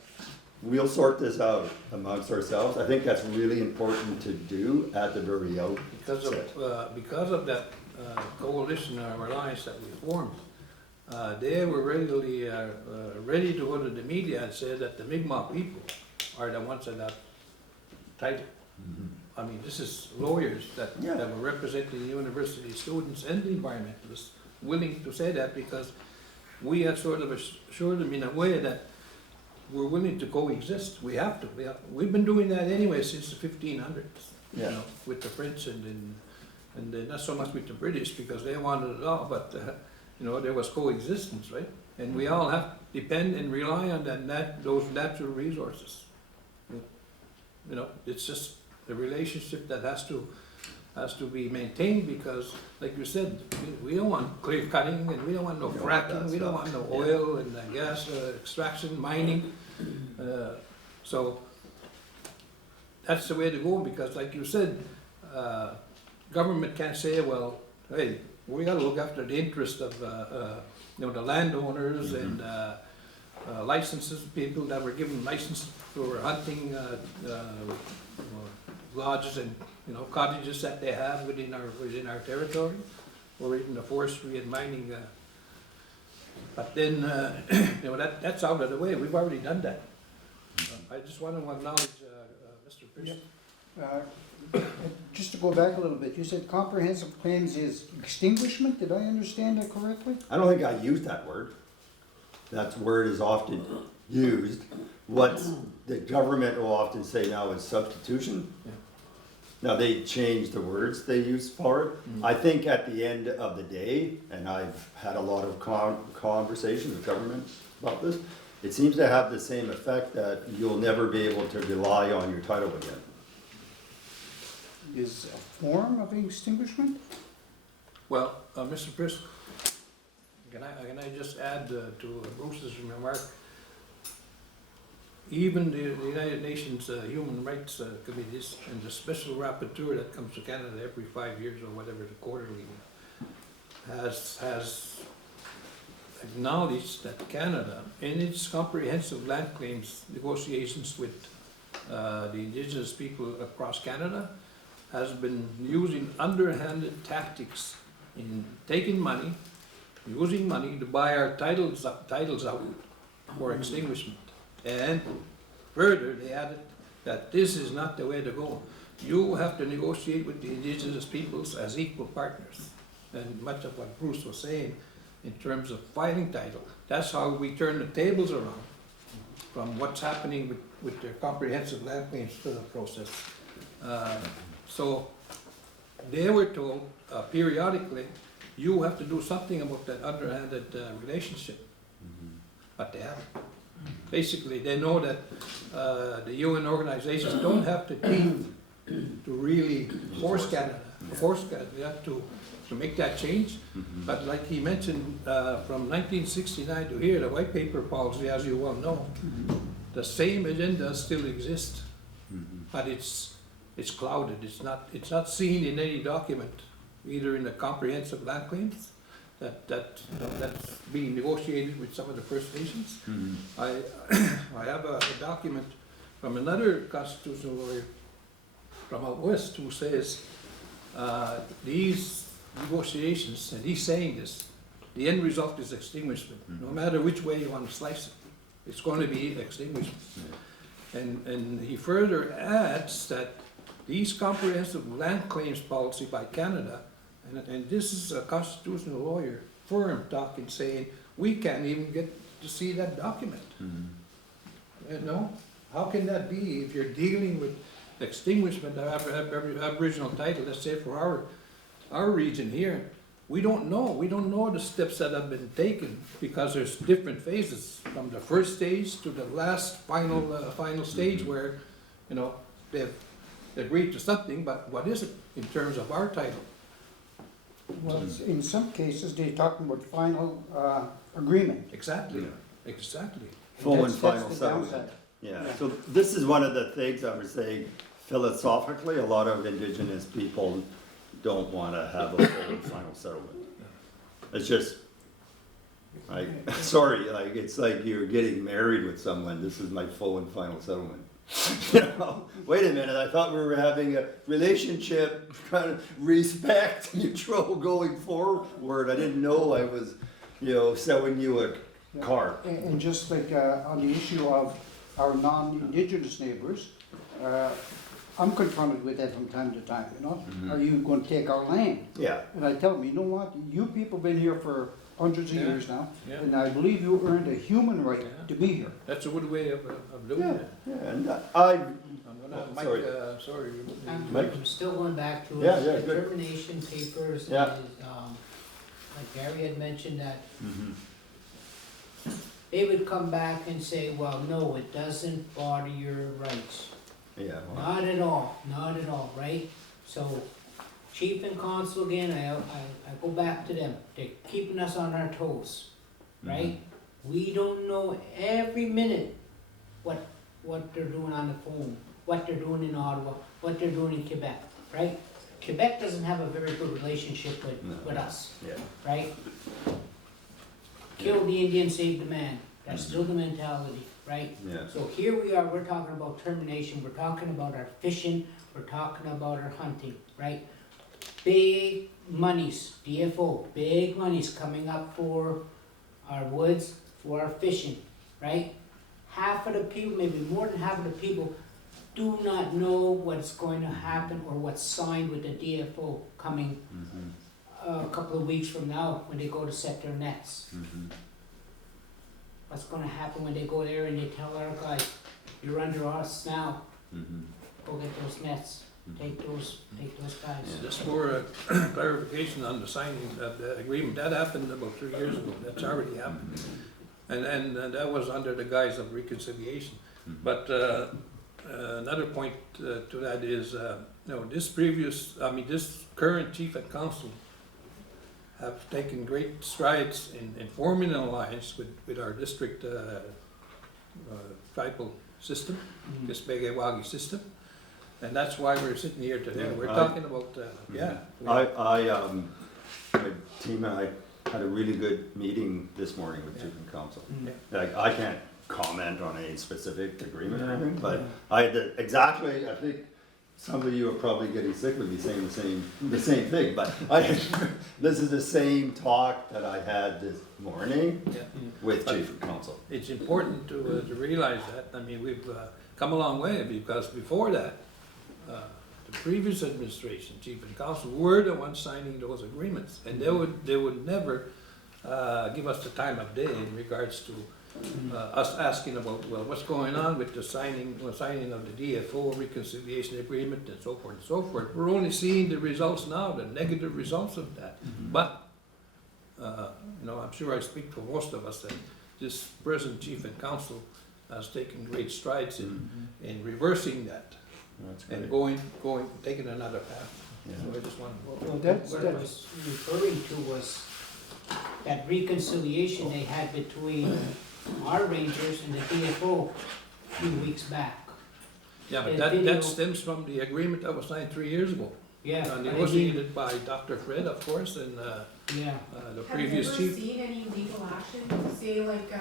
We'll sort this out amongst ourselves. I think that's really important to do at the very outset. Because of that coalition or alliance that we formed, they were ready to go to the media and say that the Mi'kmaq people are the ones that have title. I mean, this is lawyers that were representing the university students and the environmentalists willing to say that, because we had sort of assured them in a way that we're willing to coexist. We have to. We've been doing that anyway since the 1500s. Yeah. With the French and then not so much with the British, because they wanted it all, but there was coexistence, right? And we all have to depend and rely on those natural resources. It's just a relationship that has to be maintained, because, like you said, we don't want clear cutting, and we don't want no We don't fracking, want that we don't stuff. want no oil and gas extraction, mining. So that's the way to go, because, like you said, government can't say, well, hey, we gotta look after the interest of the landowners and licenses, people that were given licenses for hunting lodges and cottages that they have within our territory, or even the forestry and mining. But then that's out of the way. We've already done that. I just want to acknowledge, Mr. Priest. Just to go back a little bit, you said comprehensive claims is extinguishment, did I understand that correctly? I don't think I used that word. That word is often used. What the government will often say now is substitution. Yeah. Now, they change the words they use for it. I think at the end of the day, and I've had a lot of conversations with government about this, it seems to have the same effect that you'll never be able to rely on your title again. Is a form of extinguishment? Well, Mr. Priest, can I just add to Bruce's remark? Even the United Nations Human Rights Committees and the special rapporteur that comes to Canada every 5 years or whatever, the quarterly, has acknowledged that Canada, in its comprehensive land claims negotiations with the Indigenous people across Canada, has been using underhanded tactics in taking money, using money to buy our titles out for extinguishment. And further, they added that this is not the way to go. You have to negotiate with the Indigenous peoples as equal partners. And much of what Bruce was saying in terms of fighting title, that's how we turn the tables around from what's happening with their comprehensive land claims process. So they were told periodically, you have to do something about that underhanded relationship, but they haven't. Basically, they know that the UN organizations don't have the teeth to really force Canada to make that change. But like he mentioned, from 1969 to here, the white paper policy, as you well know, the same agenda still exists, but it's clouded. It's not seen in any document, either in the comprehensive land claims that's being negotiated with some of the First Nations. I have a document from another constitutional lawyer from out west who says these negotiations, and he's saying this, the end result is extinguishment. No matter which way you want to slice it, it's going to be extinguishment. And he further adds that these comprehensive land claims policy by Canada, and this is a constitutional lawyer firm talking, saying, we can't even get to see that document. You know, how can that be if you're dealing with extinguishment of Aboriginal title, let's say for our region here? We don't know the steps that have been taken, because there's different phases, from the first stage to the last final stage where, you know, they've agreed to something, but what is it in terms of our title? Well, in some cases, they're talking about final agreement. Exactly, exactly. Full and That's final the settlement. downside. Yeah, Yeah. so this is one of the things I would say philosophically, a lot of Indigenous people don't want to have a full and final settlement. It's just, like, sorry, like, it's like you're getting married with someone, this is my full and final settlement. You know, wait a minute, I thought we were having a relationship, kind of respect, mutual going forward. I didn't know I was, you know, selling you a car. And just like on the issue of our non-Indigenous neighbors, I'm confronted with that from time to time, you know? Are you going to take our land? Yeah, And I tell them, you know what, you people have been here for hundreds of Yeah. years now, Yeah. and I believe you earned a human right Yeah. to be here. That's a good way of doing Yeah. it. yeah, and I, I'm gonna, Oh, Mike, sorry. sorry. Mike? I'm still going back to Yeah, it, yeah, the good. termination papers, Yeah. and, like Gary had mentioned that mhm. they would come back and say, well, no, it doesn't bother your rights. Yeah, well, Not at all, right? So, chief and consul again, I go back to them, they're keeping us on our toes, right? We don't know every minute what they're doing on the phone, what they're doing in Ottawa, what they're doing in Quebec, right? Quebec doesn't have a very good relationship No. with us, yeah. right? Kill the Indian, save the man, that's still the mentality, right? Yeah. So here we are, we're talking about termination, we're talking about our fishing, we're talking about our hunting, right? Big monies, DFO, big monies coming up for our woods, for our fishing, right? half of the people, maybe more than half of the people, do not know what's going to happen or what's signed with the DFO coming a couple of weeks from now when they go to set their nets. What's gonna happen when they go there and they tell our guys, you're under us now, go get those nets, take those guys. Just for clarification on the signing of the agreement, that happened about 3 years ago, that's already happened. And that was under the guise of reconciliation. But another point to that is, this current chief and council have taken great strides in forming an alliance with our district tribal system, this Begewagi system. And that's why we're sitting here today. We're talking about, My team and I had a really good meeting this morning with chief and council. Like, I can't comment on any specific agreement or anything, but I had exactly, I think some of you are probably getting sick with me saying the same thing, but this is the same talk that I had this morning with chief and council. It's important to realize that. I mean, we've come a long way, because before that, the previous administration, chief and council, were the ones signing those agreements, and they would never give us the time of day in regards to us asking about, well, what's going on with the signing of the DFO reconciliation agreement and so forth and so forth. We're only seeing the results now, the negative results of that. But I'm sure I speak for most of us that this present chief and council has taken great strides in reversing that. And taking another path. So I just want to. What I was referring to was that reconciliation they had between our rangers and the DFO a few weeks back. Yeah, but that stems from the agreement that was signed 3 years ago. Yeah. Negotiated by Dr. Fred, of course, and the previous chief. Have you ever seen any legal action, say like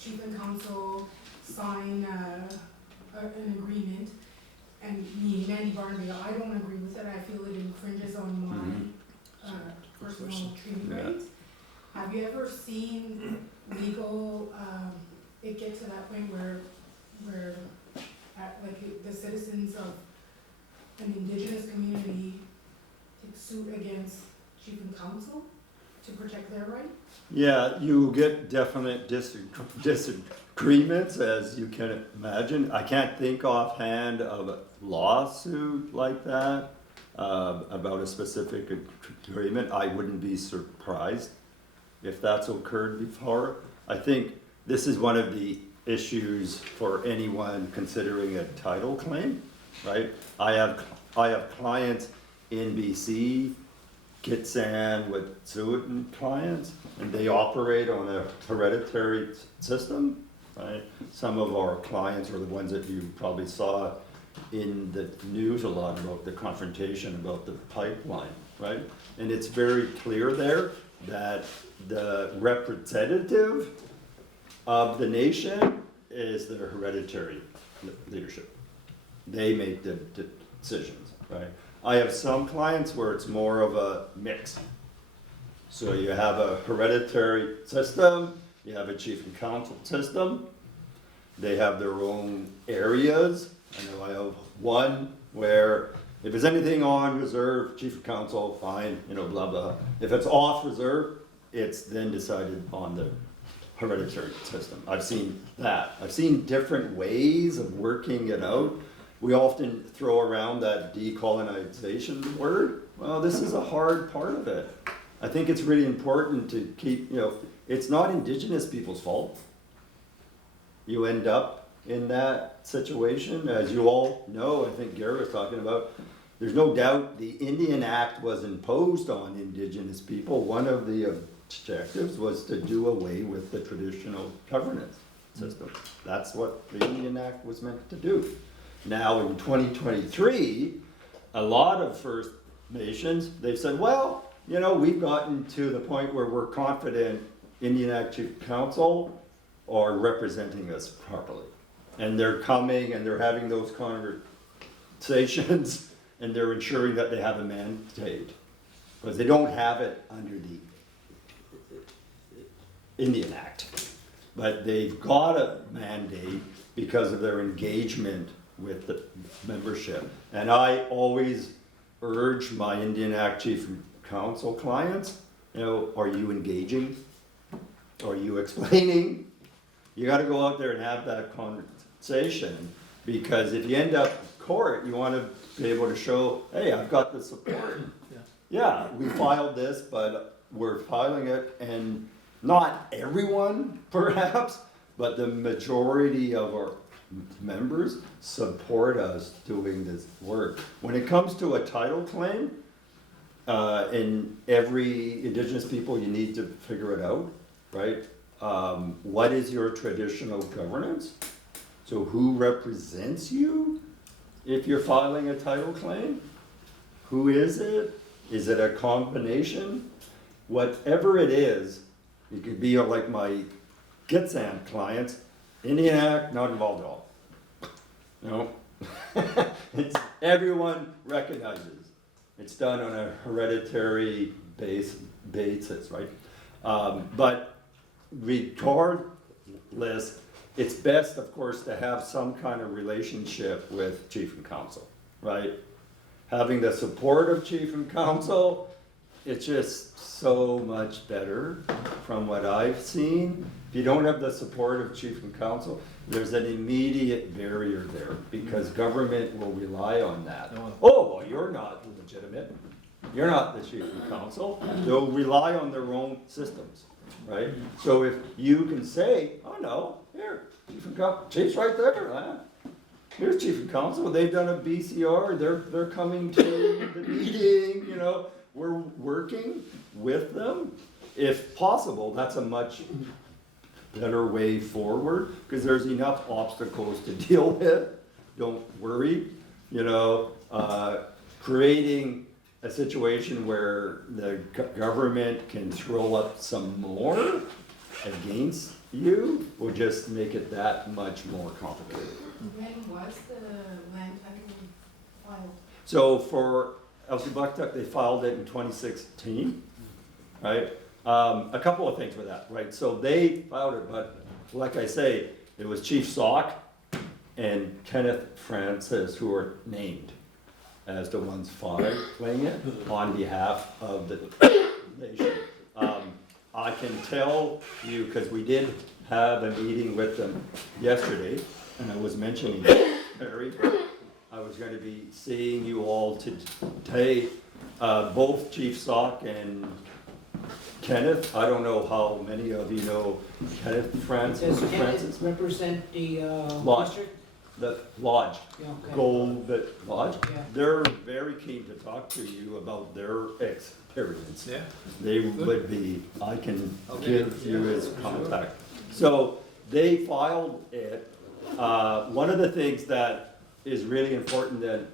chief and council sign an agreement, and me, Mandy Barnaby, I don't agree with it, I feel it infringes on my personal treatment rights. Have you ever seen legal, it get to that point where like the citizens of an indigenous community take suit against chief and council to protect their right? Yeah, you get definite disagreements, as you can imagine. I can't think offhand of a lawsuit like that about a specific agreement. I wouldn't be surprised if that's occurred before. I think this is one of the issues for anyone considering a title claim, right? I have clients in BC, Kitsan, Wet'suwet'en clients, and they operate on a hereditary system, right? Some of our clients are the ones that you probably saw in the news a lot about the confrontation about the pipeline, right? And it's very clear there that the representative of the nation is the hereditary leadership. They make the decisions, right? I have some clients where it's more of a mix. So you have a hereditary system, you have a chief and council system, they have their own areas. I know I have one where if there's anything on reserve, chief and council, fine, blah, blah. If it's off reserve, it's then decided on the hereditary system. I've seen that. I've seen different ways of working it out. We often throw around that decolonization word. Well, this is a hard part of it. I think it's really important to keep, it's not Indigenous people's fault. You end up in that situation, as you all know, I think Gary was talking about, there's no doubt the Indian Act was imposed on Indigenous people. One of the objectives was to do away with the traditional governance system. That's what the Indian Act was meant to do. Now in 2023, a lot of First Nations, they've said, well, we've gotten to the point where we're confident Indian Act Chief Council are representing us properly. And they're coming and they're having those conversations and they're ensuring that they have a mandate. Because they don't have it under the Indian Act. but they've got a mandate because of their engagement with the membership. And I always urge my Indian Act Chief and Council clients, are you engaging? Are you explaining? You gotta go out there and have that conversation, because if you end up in court, you wanna be able to show, hey, I've got the support. Yeah, we filed this, but we're filing it, and not everyone, perhaps, but the majority of our members support us doing this work. When it comes to a title claim, in every Indigenous people, you need to figure it out, right? What is your traditional governance? So who represents you if you're filing a title claim? Who is it? Is it a combination? Whatever it is, it could be like my Gitsan clients, Indian Act, not involved at all. It's, everyone recognizes. It's done on a hereditary basis, right? But regardless, it's best, of course, to have some kind of relationship with Chief and Council, right? Having the support of Chief and Council, it's just so much better from what I've seen. If you don't have the support of Chief and Council, there's an immediate barrier there, because government will rely on that. Oh, well, you're not legitimate. You're not the Chief and Council. They'll rely on their own systems, right? So if you can say, oh no, here, Chief and Council, Chief's right there, huh? Here's Chief and Council, they've done a BCR, they're coming to the meeting, we're working with them. If possible, that's a much better way forward, because there's enough obstacles to deal with. Don't worry, creating a situation where the government can throw up some more against you will just make it that much more complicated. When was the land title filed? So for Elsie Bucktuck, they filed it in 2016, right? A couple of things with that, right? So they filed it, but like I say, it was Chief Sauk and Kenneth Francis who were named as the ones filing it on behalf of the nation. I can tell you, because we did have a meeting with them yesterday, and I was mentioning Harry, I was going to be seeing you all today, both Chief Sauk and Kenneth. I don't know how many of you know Kenneth Francis. Does Kenneth represent the Lodge. district? The Lodge, Yeah, okay. Gold Lodge. Yeah. They're very keen to talk to you about their experience. Yeah. They would be, I can Okay. give you his Yeah, contact. So they filed it. One of the things that is really important that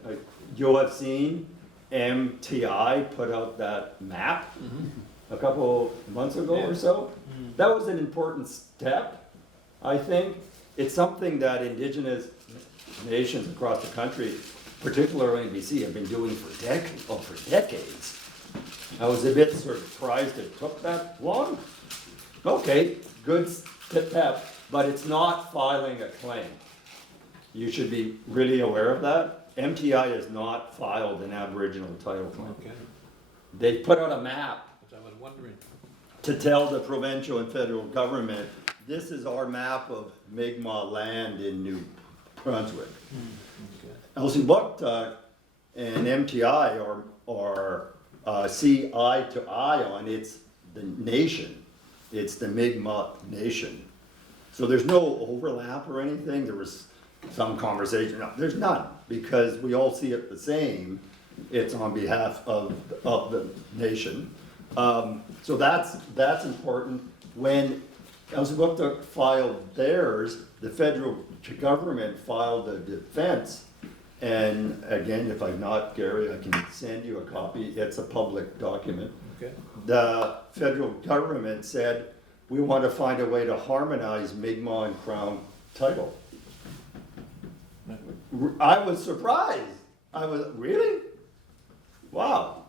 you'll have seen, MTI put out that map a couple months ago or so. That was an important step, I think. It's something that Indigenous nations across the country, particularly in BC, have been doing for decades. I was a bit surprised it took that long. Okay, good step, but it's not filing a claim. You should be really aware of that. MTI has not filed an Aboriginal title claim. Okay, They put out a map I was wondering. to tell the provincial and federal government, this is our map of Mi'kmaq land in New Brunswick. Elsie Bucktuck and MTI are see eye to eye on it's the nation. It's the Mi'kmaq nation. So there's no overlap or anything. There was some conversation. No, there's none, because we all see it the same. It's on behalf of the nation. So that's important. When Elsie Bucktuck filed theirs, the federal government filed a defense. And again, if I'm not Gary, I can send you a copy. It's a public document. Okay. The federal government said, we want to find a way to harmonize Mi'kmaq and Crown title. I was surprised. I was, really? Wow.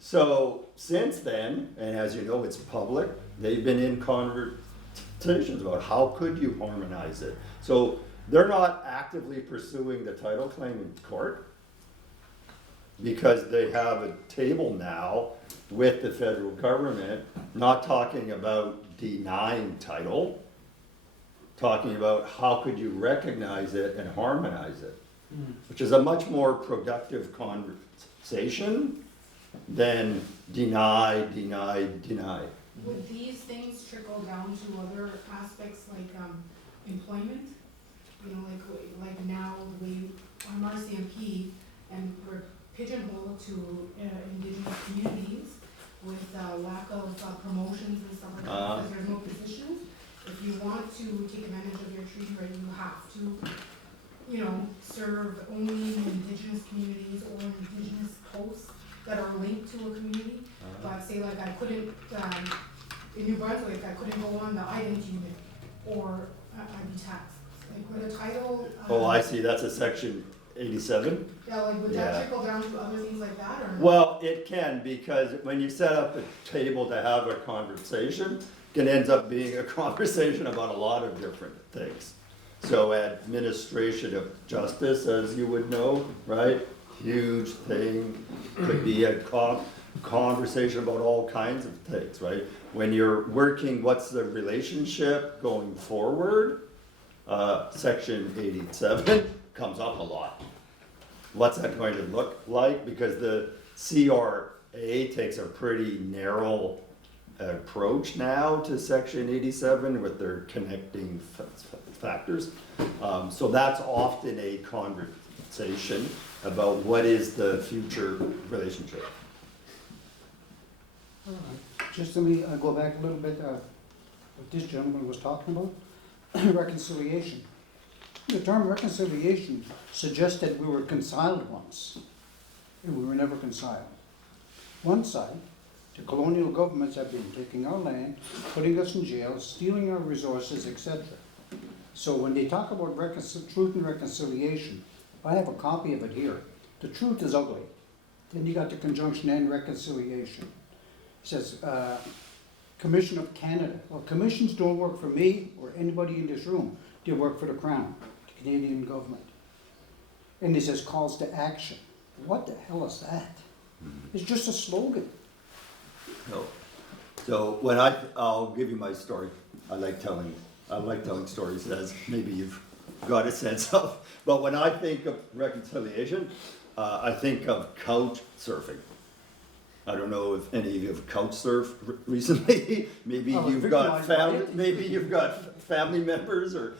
So since then, and as you know, it's public, they've been in conversations about how could you harmonize it. So they're not actively pursuing the title claim in court because they have a table now with the federal government, not talking about denying title, talking about how could you recognize it and harmonize it, which is a much more productive conversation than deny, deny, deny. Would these things trickle down to other aspects like employment? You know, like now we on RCMP and we're pigeonholed to indigenous communities with lack of promotions and stuff like that because there's no positions. If you want to take advantage of your treaty right, you have to, you know, serve only indigenous communities or indigenous posts that are linked to a community. But say like I couldn't, in New Brunswick, I couldn't go on the ident unit or I'd be taxed. Like with a title. Oh, I see, that's a section 87? Yeah, like would Yeah. that trickle down to other things like that or? Well, it can, because when you set up a table to have a conversation, it can end up being a conversation about a lot of different things. So administration of justice, as you would know, right? Huge thing, could be a conversation about all kinds of things, right? When you're working, what's the relationship going forward? Section 87 comes up a lot. What's that going to look like? Because the CRA takes a pretty narrow approach now to section 87 with their connecting factors. So that's often a conversation about what is the future relationship. All right. Just let me go back a little bit, what this gentleman was talking about, reconciliation. The term reconciliation suggested we were reconciled once, and we were never reconciled. One side, the colonial governments have been taking our land, putting us in jail, stealing our resources, etc. So when they talk about truth and reconciliation, I have a copy of it here. The truth is ugly. Then you got the conjunction and reconciliation. It says, Commission of Canada. Well, commissions don't work for me or anybody in this room. They work for the Crown, the Canadian government. And it says calls to action. What the hell is that? It's just a slogan. So when I'll give you my story. I like telling stories, as maybe you've got a sense of. But when I think of reconciliation, I think of couch surfing. I don't know if any of you have couch surfed recently. Maybe you've got family members or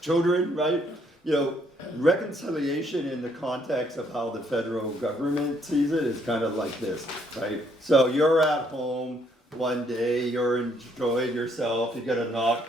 children, right? You know, reconciliation in the context of how the federal government sees it is kind of like this, right? So you're at home one day, you're enjoying yourself, you get a knock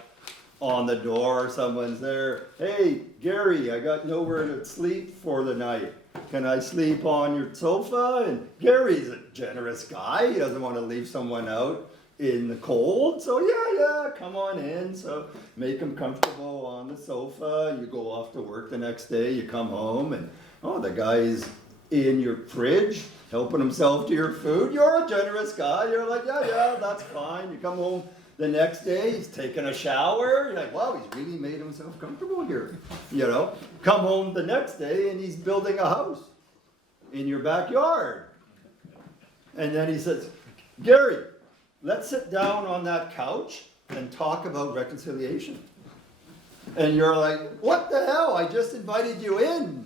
on the door, someone's there. Hey, Gary, I got nowhere to sleep for the night. Can I sleep on your sofa? And Gary's a generous guy. He doesn't want to leave someone out in the cold. So yeah, come on in. So make him comfortable on the sofa. You go off to work the next day. You come home and, oh, the guy's in your fridge helping himself to your food. You're a generous guy. You're like, yeah, that's fine. You come home the next day, he's taking a shower. You're like, wow, he's really made himself comfortable here. You know, come home the next day and he's building a house in your backyard. And then he says, Gary, let's sit down on that couch and talk about reconciliation. And you're like, what the hell? I just invited you in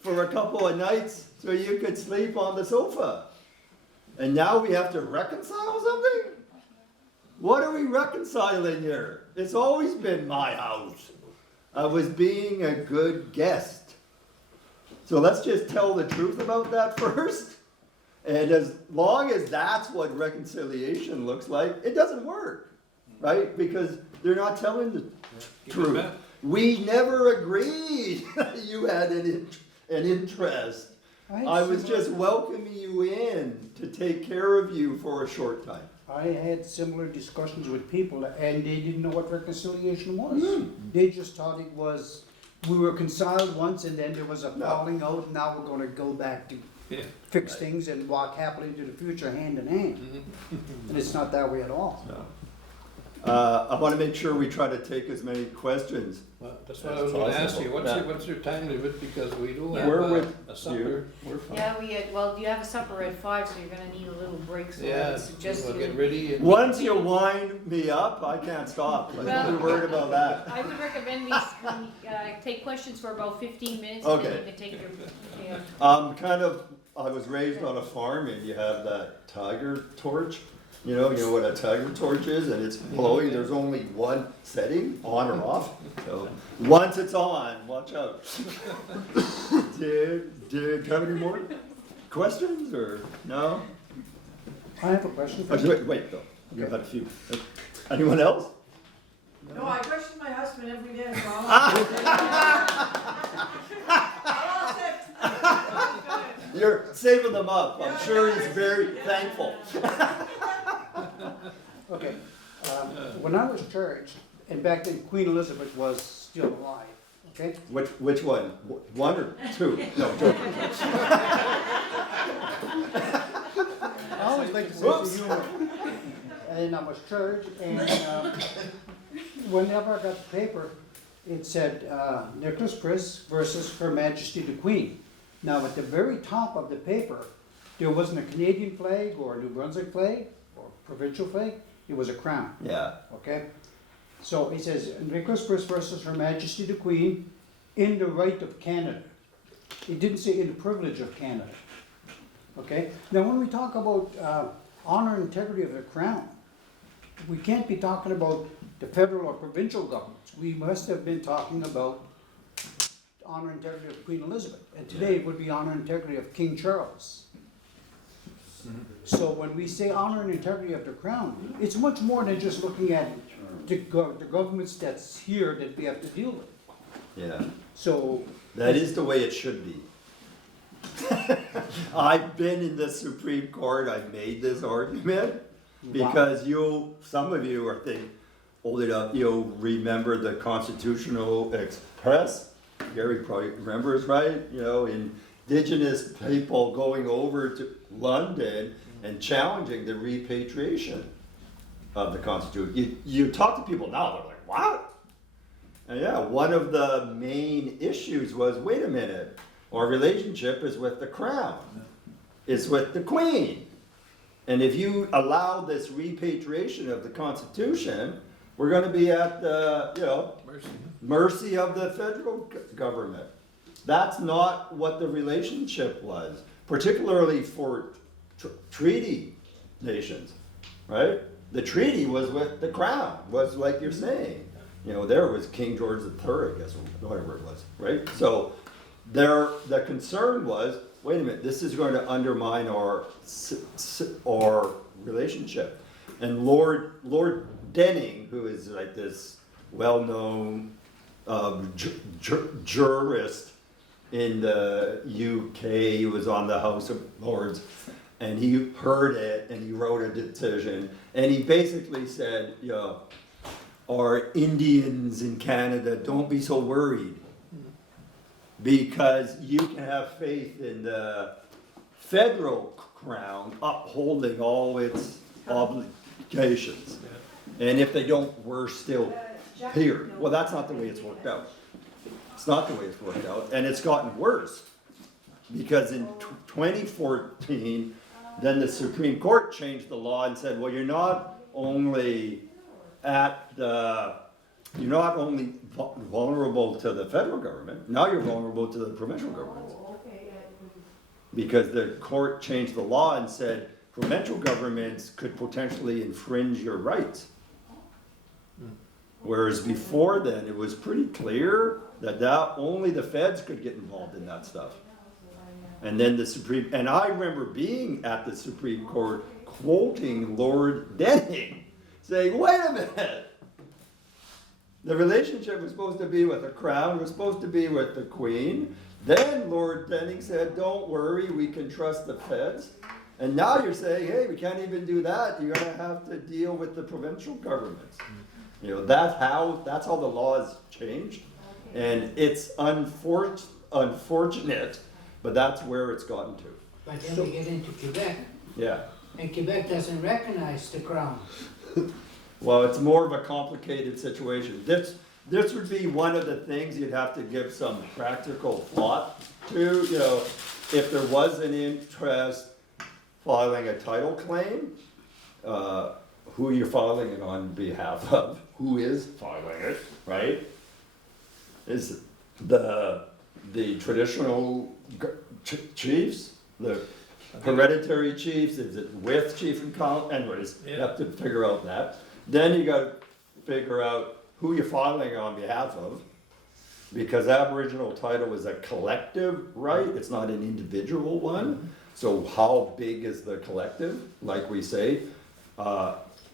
for a couple of nights so you could sleep on the sofa. And now we have to reconcile something? What are we reconciling here? It's always been my house. I was being a good guest. So let's just tell the truth about that first. And as long as that's what reconciliation looks like, it doesn't work, right? Because they're not telling the truth. We never agreed you had an interest. I was just welcoming you in to take care of you for a short time. I had similar discussions with people and they didn't know what reconciliation was. They just thought it was, we were reconciled once and then there was a falling out and now we're gonna go back to fix things and walk happily into the future hand in hand. And it's not that way at all. I wanna make sure we try to take as many questions. Well, that's what I was gonna ask you, Yeah. what's your time limit, because we do Yeah. have Where would a supper. Yeah, well, you have a supper at 5, so you're gonna need a little break, so I Yeah, would suggest we'll you. get ready and. Once you wind me up, I can't stop. Let's Well- be worried about that. I would recommend we take questions for about 15 minutes, and Okay. then you can take your, yeah. I was raised on a farm and you have that tiger torch. You know what a tiger torch is, and it's blowing, there's only one setting, on or off. So, once it's on, watch out. Do you have any more questions, or no? I have a question for you. Wait, though, you've had a few. Anyone else? No, I question my husband every day, so I'll. You're saving them up, I'm sure he's very thankful. Okay, when I was charged, and back then Queen Elizabeth was still alive, okay? Which one? One or two? No, joking. I always like to say the humor. And I was charged, and whenever I got the paper, it said Nicholas Priss versus Her Majesty the Queen. Now, at the very top of the paper, there wasn't a Canadian flag or a New Brunswick flag or provincial flag. It was a crown. Yeah. Okay? So it says Nicholas Priss versus Her Majesty the Queen in the right of Canada. It didn't say in the privilege of Canada. Okay? Now, when we talk about honor and integrity of the crown, we can't be talking about the federal or provincial governments. We must have been talking about honor and integrity of Queen Elizabeth. And today it would be honor and integrity of King Charles. So when we say honor and integrity of the crown, it's much more than just looking at the governments that's here that we have to deal with. Yeah. So, That is the way it should be. I've been in the Supreme Court, I've made this argument, because some of you are old enough, you'll remember the Constitutional Express. Gary probably remembers, right? Indigenous people going over to London and challenging the repatriation of the Constitution. You talk to people now, they're like, what? And yeah, one of the main issues was, wait a minute, our relationship is with the crown, it's with the Queen. And if you allow this repatriation of the Constitution, we're gonna be at the, mercy of the federal government. That's not what the relationship was, particularly for treaty nations, right? The treaty was with the crown, was like you're saying. There was King George III, I guess, or whatever it was, right? So the concern was, wait a minute, this is going to undermine our relationship. And Lord Denning, who is like this well-known jurist in the UK, he was on the House of Lords, and he heard it and he wrote a decision, and he basically said, our Indians in Canada, don't be so worried, because you can have faith in the federal crown upholding all its obligations. And if they don't, we're still here. Well, that's not the way it's worked out. It's not the way it's worked out, and it's gotten worse. Because in 2014, then the Supreme Court changed the law and said, well, you're not only vulnerable to the federal government, now you're vulnerable to the provincial governments. Because the court changed the law and said provincial governments could potentially infringe your rights. Whereas before then, it was pretty clear that only the feds could get involved in that stuff. And then and I remember being at the Supreme Court quoting Lord Denning, saying, wait a minute, the relationship was supposed to be with the crown, was supposed to be with the Queen. Then Lord Denning said, don't worry, we can trust the feds. And now you're saying, hey, we can't even do that, you're gonna have to deal with the provincial governments. That's how the law has changed. And it's unfortunate, but that's where it's gotten to. But then we get into Quebec, Yeah. and Quebec doesn't recognize the crown. Well, it's more of a complicated situation. This would be one of the things you'd have to give some practical thought to, you know, if there was an interest filing a title claim, who you're filing it on behalf of, who is filing it, right? Is the traditional chiefs, the hereditary chiefs, is it with chief and council? Anyways, you have to figure out that. Then you gotta figure out who you're filing on behalf of, because Aboriginal title is a collective right, it's not an individual one. So how big is the collective? Like we say,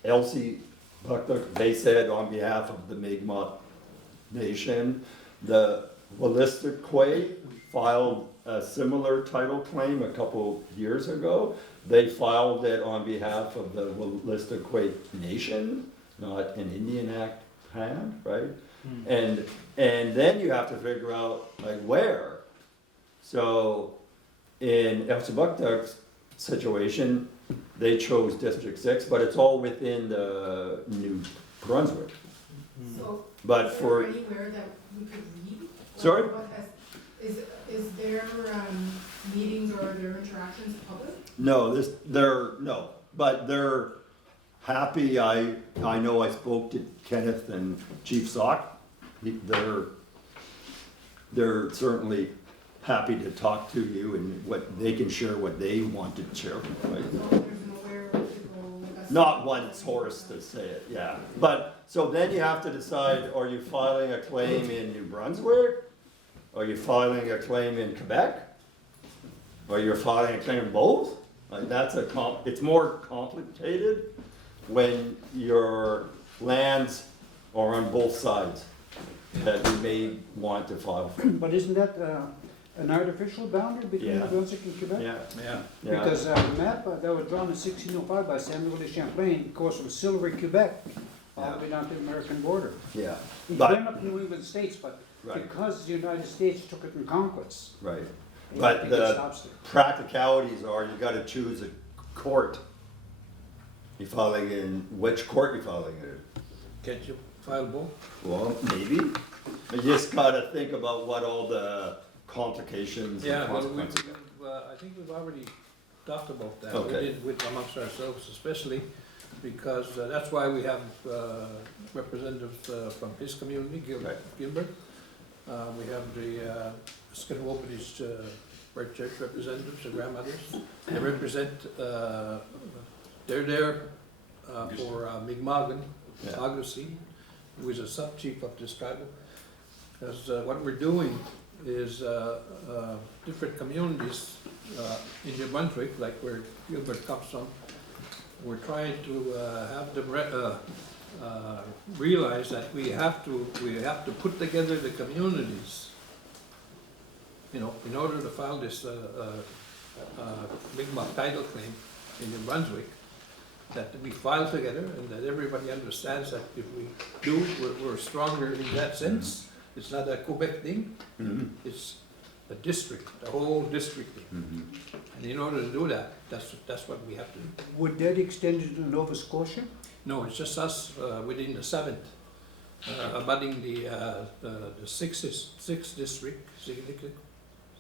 Elsie Buckduck, they said on behalf of the Mi'kmaq Nation, the Wolastoqey filed a similar title claim a couple years ago. They filed it on behalf of the Wolastoqey Nation, not an Indian Act hand, right? And then you have to figure out like where. So in Elsie Buckduck's situation, they chose District 6, but it's all within the New Brunswick. So, But is for, there anywhere that we could read? Sorry? What is their meetings or their interactions public? no, no, but they're happy. I know I spoke to Kenneth and Chief Sock. They're certainly happy to talk to you and what they can share, what they want to share, right? So there's nowhere to go. Not one source to say it, yeah. But, so then you have to decide, are you filing a claim in New Brunswick? Are you filing a claim in Quebec? Or you're filing a claim in both? Like, that's it's more complicated when your lands are on both sides that you may want to file for. But isn't that an artificial boundary between Yeah. New Brunswick and Quebec? Yeah, Yeah. yeah. Because the map that was drawn in 1605 by Samuel de Champlain goes from Silver, Quebec, all the way down to the American border. Yeah, It but, went up to New England states, but right, because the United States took it in conquest, right. I But think it the stops there. practicalities are, you gotta choose a court. You filing in, which court you filing it in? Can't you file both? Well, maybe. You just gotta think about what all the complications and Yeah, well, consequences I think we've already talked about that. Okay. We did with amongst ourselves especially, because that's why we have representatives from his community, Right. Gilbert. We have the Skinwobblies Bright Church representatives, the grandmothers. They represent, they're there for Mi'kmaq, Yeah. Augustine, who is a sub-chief of this tribal. Because what we're doing is different communities in New Brunswick, like where Gilbert comes from, we're trying to have them realize that we have to put together the communities, you know, in order to file this Mi'kmaq title claim in New Brunswick, that we file together and that everybody understands that if we do, we're stronger in that sense. It's not a Quebec thing, Mhm. it's a district, the whole district thing. Mhm. And in order to do that, that's what we have to do. Would that extend to Nova Scotia? No, it's just us within the 7th, abutting the 6th district,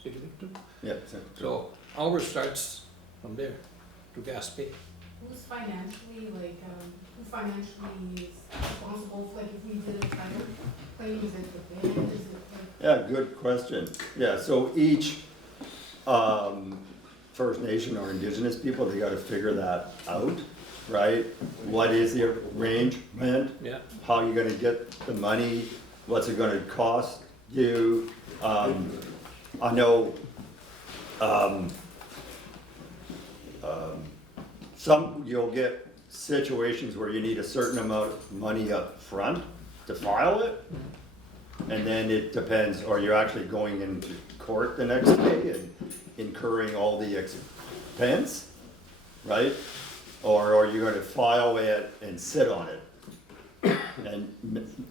Significant. Yeah, So ours starts from there to Gaspé. Who's financially, who financially is responsible, like if we did a title claim, is it the band, is it like? yeah, good question. Yeah, so each First Nation or Indigenous people, they gotta figure that out, right? What is the arrangement? Yeah. How you gonna get the money? What's it gonna cost you? I know, you'll get situations where you need a certain amount of money up front to file it. And then it depends, or you're actually going into court the next day and incurring all the expense, right? Or are you gonna file it and sit on it? And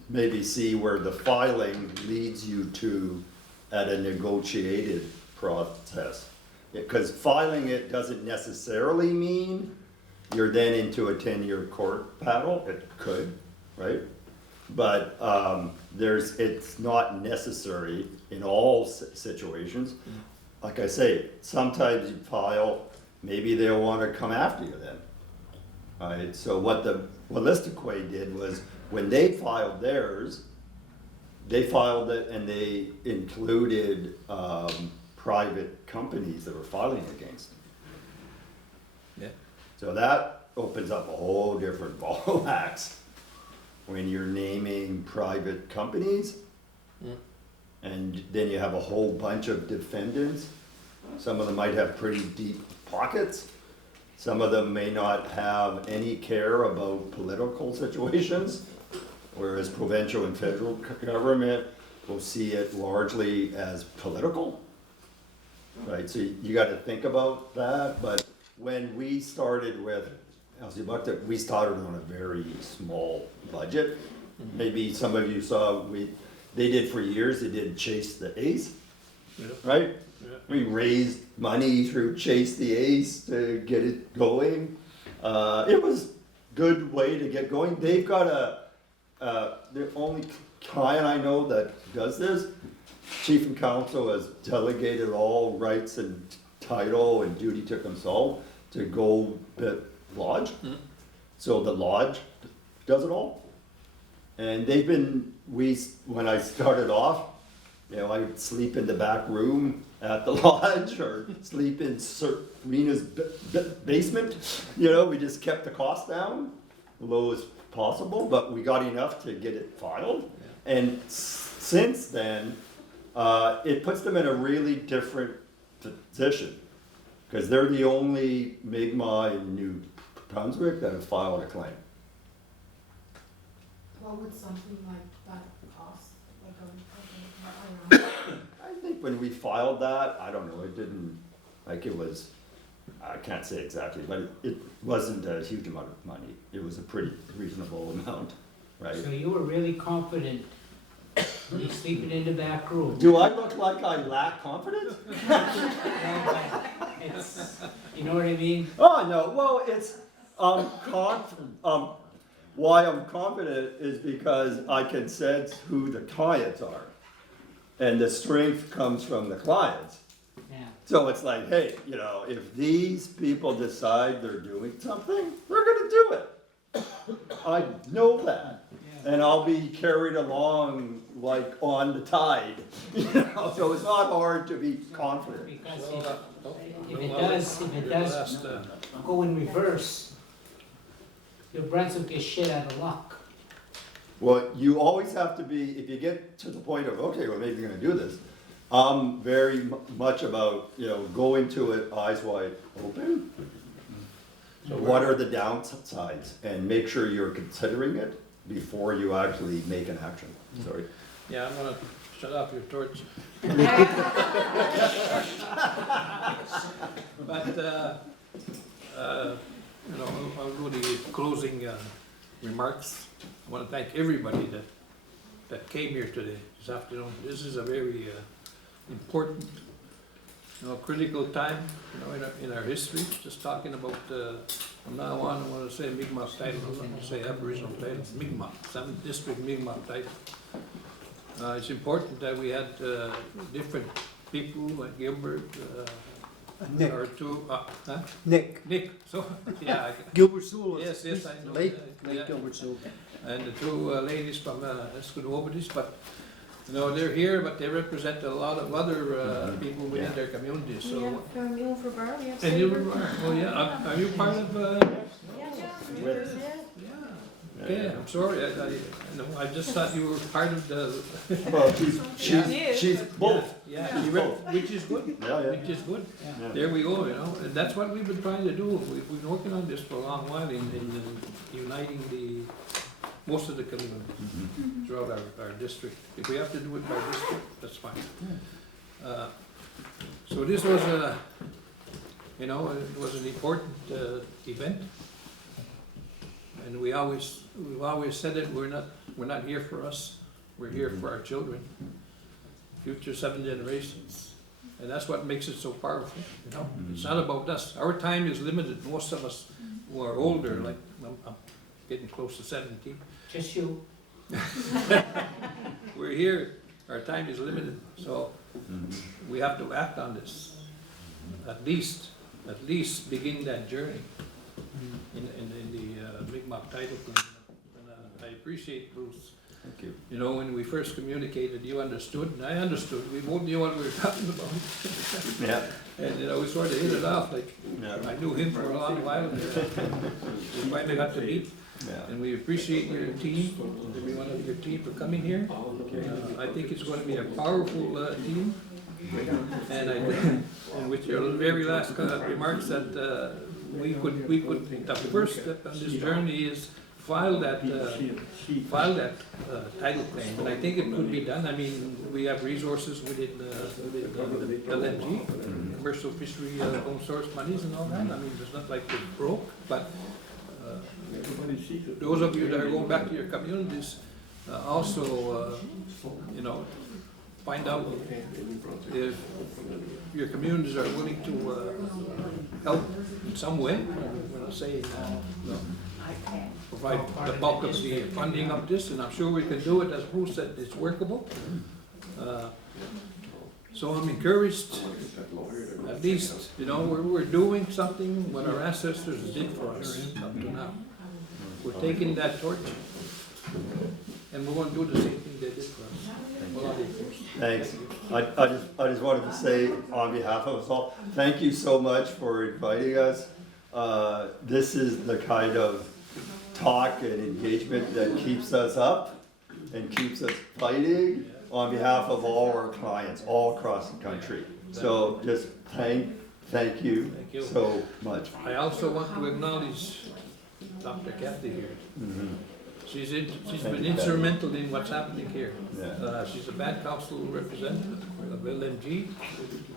maybe see where the filing leads you to at a negotiated process. Because filing it doesn't necessarily mean you're then into a 10-year court battle. It could, right? But it's not necessary in all situations. Like I say, sometimes you file, maybe they'll want to come after you then. Right? So what Listiquay did was, when they filed theirs, they filed it and they included private companies that were filing against them. Yeah. So that opens up a whole different ball of wax when you're naming private companies. And then you have a whole bunch of defendants. Some of them might have pretty deep pockets. Some of them may not have any care about political situations, whereas provincial and federal government will see it largely as political. Right, so you gotta think about that, but when we started with LC Bucktuck, we started on a very small budget. Maybe some of you saw, they did for years, they did Chase the Ace, right? Yeah. We raised money through Chase the Ace to get it going. It was a good way to get going. They've got the only client I know that does this, Chief and Counsel has delegated all rights and title and duty to consult to Gold Bit Lodge. So the lodge does it all. And they've been, when I started off, I'd sleep in the back room at the lodge or sleep in Serena's basement. We just kept the cost down, low as possible, but we got enough to get it filed. And since then, it puts them in a really different position, because they're the only Mi'kmaq in New Brunswick that have filed a claim. What would something like that cost, like around? I think when we filed that, I don't know, it didn't, it was, I can't say exactly, but it wasn't a huge amount of money. It was a pretty reasonable amount, right? So you were really confident when you're sleeping in the back room? Do I look like I lack confidence? You know what I mean? Oh, no, well, it's, why I'm confident is because I can sense who the clients are. And the strength comes from the clients. Yeah. So it's like, hey, if these people decide they're doing something, they're gonna do it. I know that. And I'll be carried along like on the tide. So it's not hard to be confident. Because Well, if it does go in reverse, New Brunswick is shit out of luck. Well, you always have to be, if you get to the point of, okay, well, maybe you're gonna do this, I'm very much about, go into it eyes wide open. So what are the downsides? And make sure you're considering it before you actually make an action. Sorry. Yeah, I'm gonna shut off your torch. But, I'll do the closing remarks. I want to thank everybody that came here today, this afternoon. This is a very important, critical time, in our history. Just talking about, from now on, I want to say Mi'kmaq title, I'm going to say Aboriginal title, Mi'kmaq, 7th District Mi'kmaq title. It's important that we had different people like Gilbert, Nick. or two, Nick. So, yeah. Gilbert Sewell. Yes, I know. Late Yeah. Gilbert Sewell. And the two ladies from Escudobidis, but they're here, but they represent a lot of other people within their communities. So. We have from Milford Bar, we have And you Sabre. are, oh yeah, are you part of? With- Yeah. Okay, I'm sorry. I just thought you were part of the. Well, Yeah. she's both. Yeah, which is good. Yeah, yeah. Which is good. Yeah. There we go. And that's what we've been trying to do. We've been working on this for a long while in uniting most of the community throughout our district. If we have to do it by district, that's fine. So this was it was an important event. And we've always said it, we're not here for us, we're here for our children, future 7 generations. And that's what makes it so powerful, It's not about us. Our time is limited. Most of us who are older, like I'm getting close to 70. Just you. We're here, our time is limited, so we have to act on this. At least begin that journey in the Mi'kmaq title claim. And I appreciate Bruce. Thank you. You know, when we first communicated, you understood, and I understood. We both knew what we were talking about. Yeah. And, you know, we sort of hit it off, like, Yeah. I knew him for a long while. And, we finally got to meet, Yeah. and we appreciate your team, every one of your team for coming here. I think it's going to be a powerful team. And with your very last remarks that we could, the first step on this journey is file that title claim, and I think it could be done. I mean, we have resources within the LNG, commercial fishery home source monies and all that. I mean, it's not like we're broke, but those of you that are going back to your communities, also, you know, find out if your communities are willing to help in some way. We're not saying provide the bulk of the funding of this, and I'm sure we can do it. As Bruce said, it's workable. So I'm encouraged, at least, you know, we're doing something what our ancestors did for us up to now. We're taking that torch, and we're going to do the same thing they did for us. Well, Thanks. I just wanted to say on behalf of us all, thank you so much for inviting us. This is the kind of talk and engagement that keeps us up and keeps us fighting on behalf of all our clients all across the country. So just thank you so much. I also want to acknowledge Dr. Kathy here. She's been instrumental in what's happening here. She's a band council representative of LMG,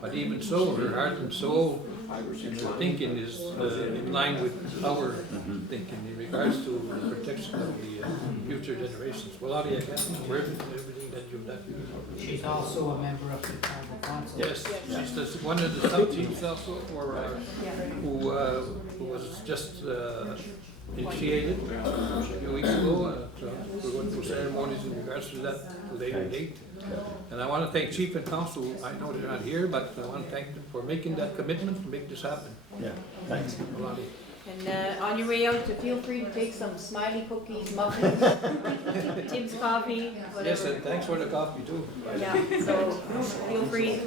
but even so, her heart and soul and her thinking is in line with our thinking in regards to the protection of the future generations. Well, Audie, I guess for everything that you've done. She's also a member of the tribal council. Yes, she's one of the sub-chiefs also who was just initiated a few weeks ago. So we're going through ceremonies in regards to that later date. And I want to thank Chief and Council. I know they're not here, but I want to thank them for making that commitment to make this happen. Yeah, thanks. And on your way out, feel free to take some smiley cookies, muffins, Tim's coffee, whatever. Yes, and thanks for the coffee too. Yeah, so feel free.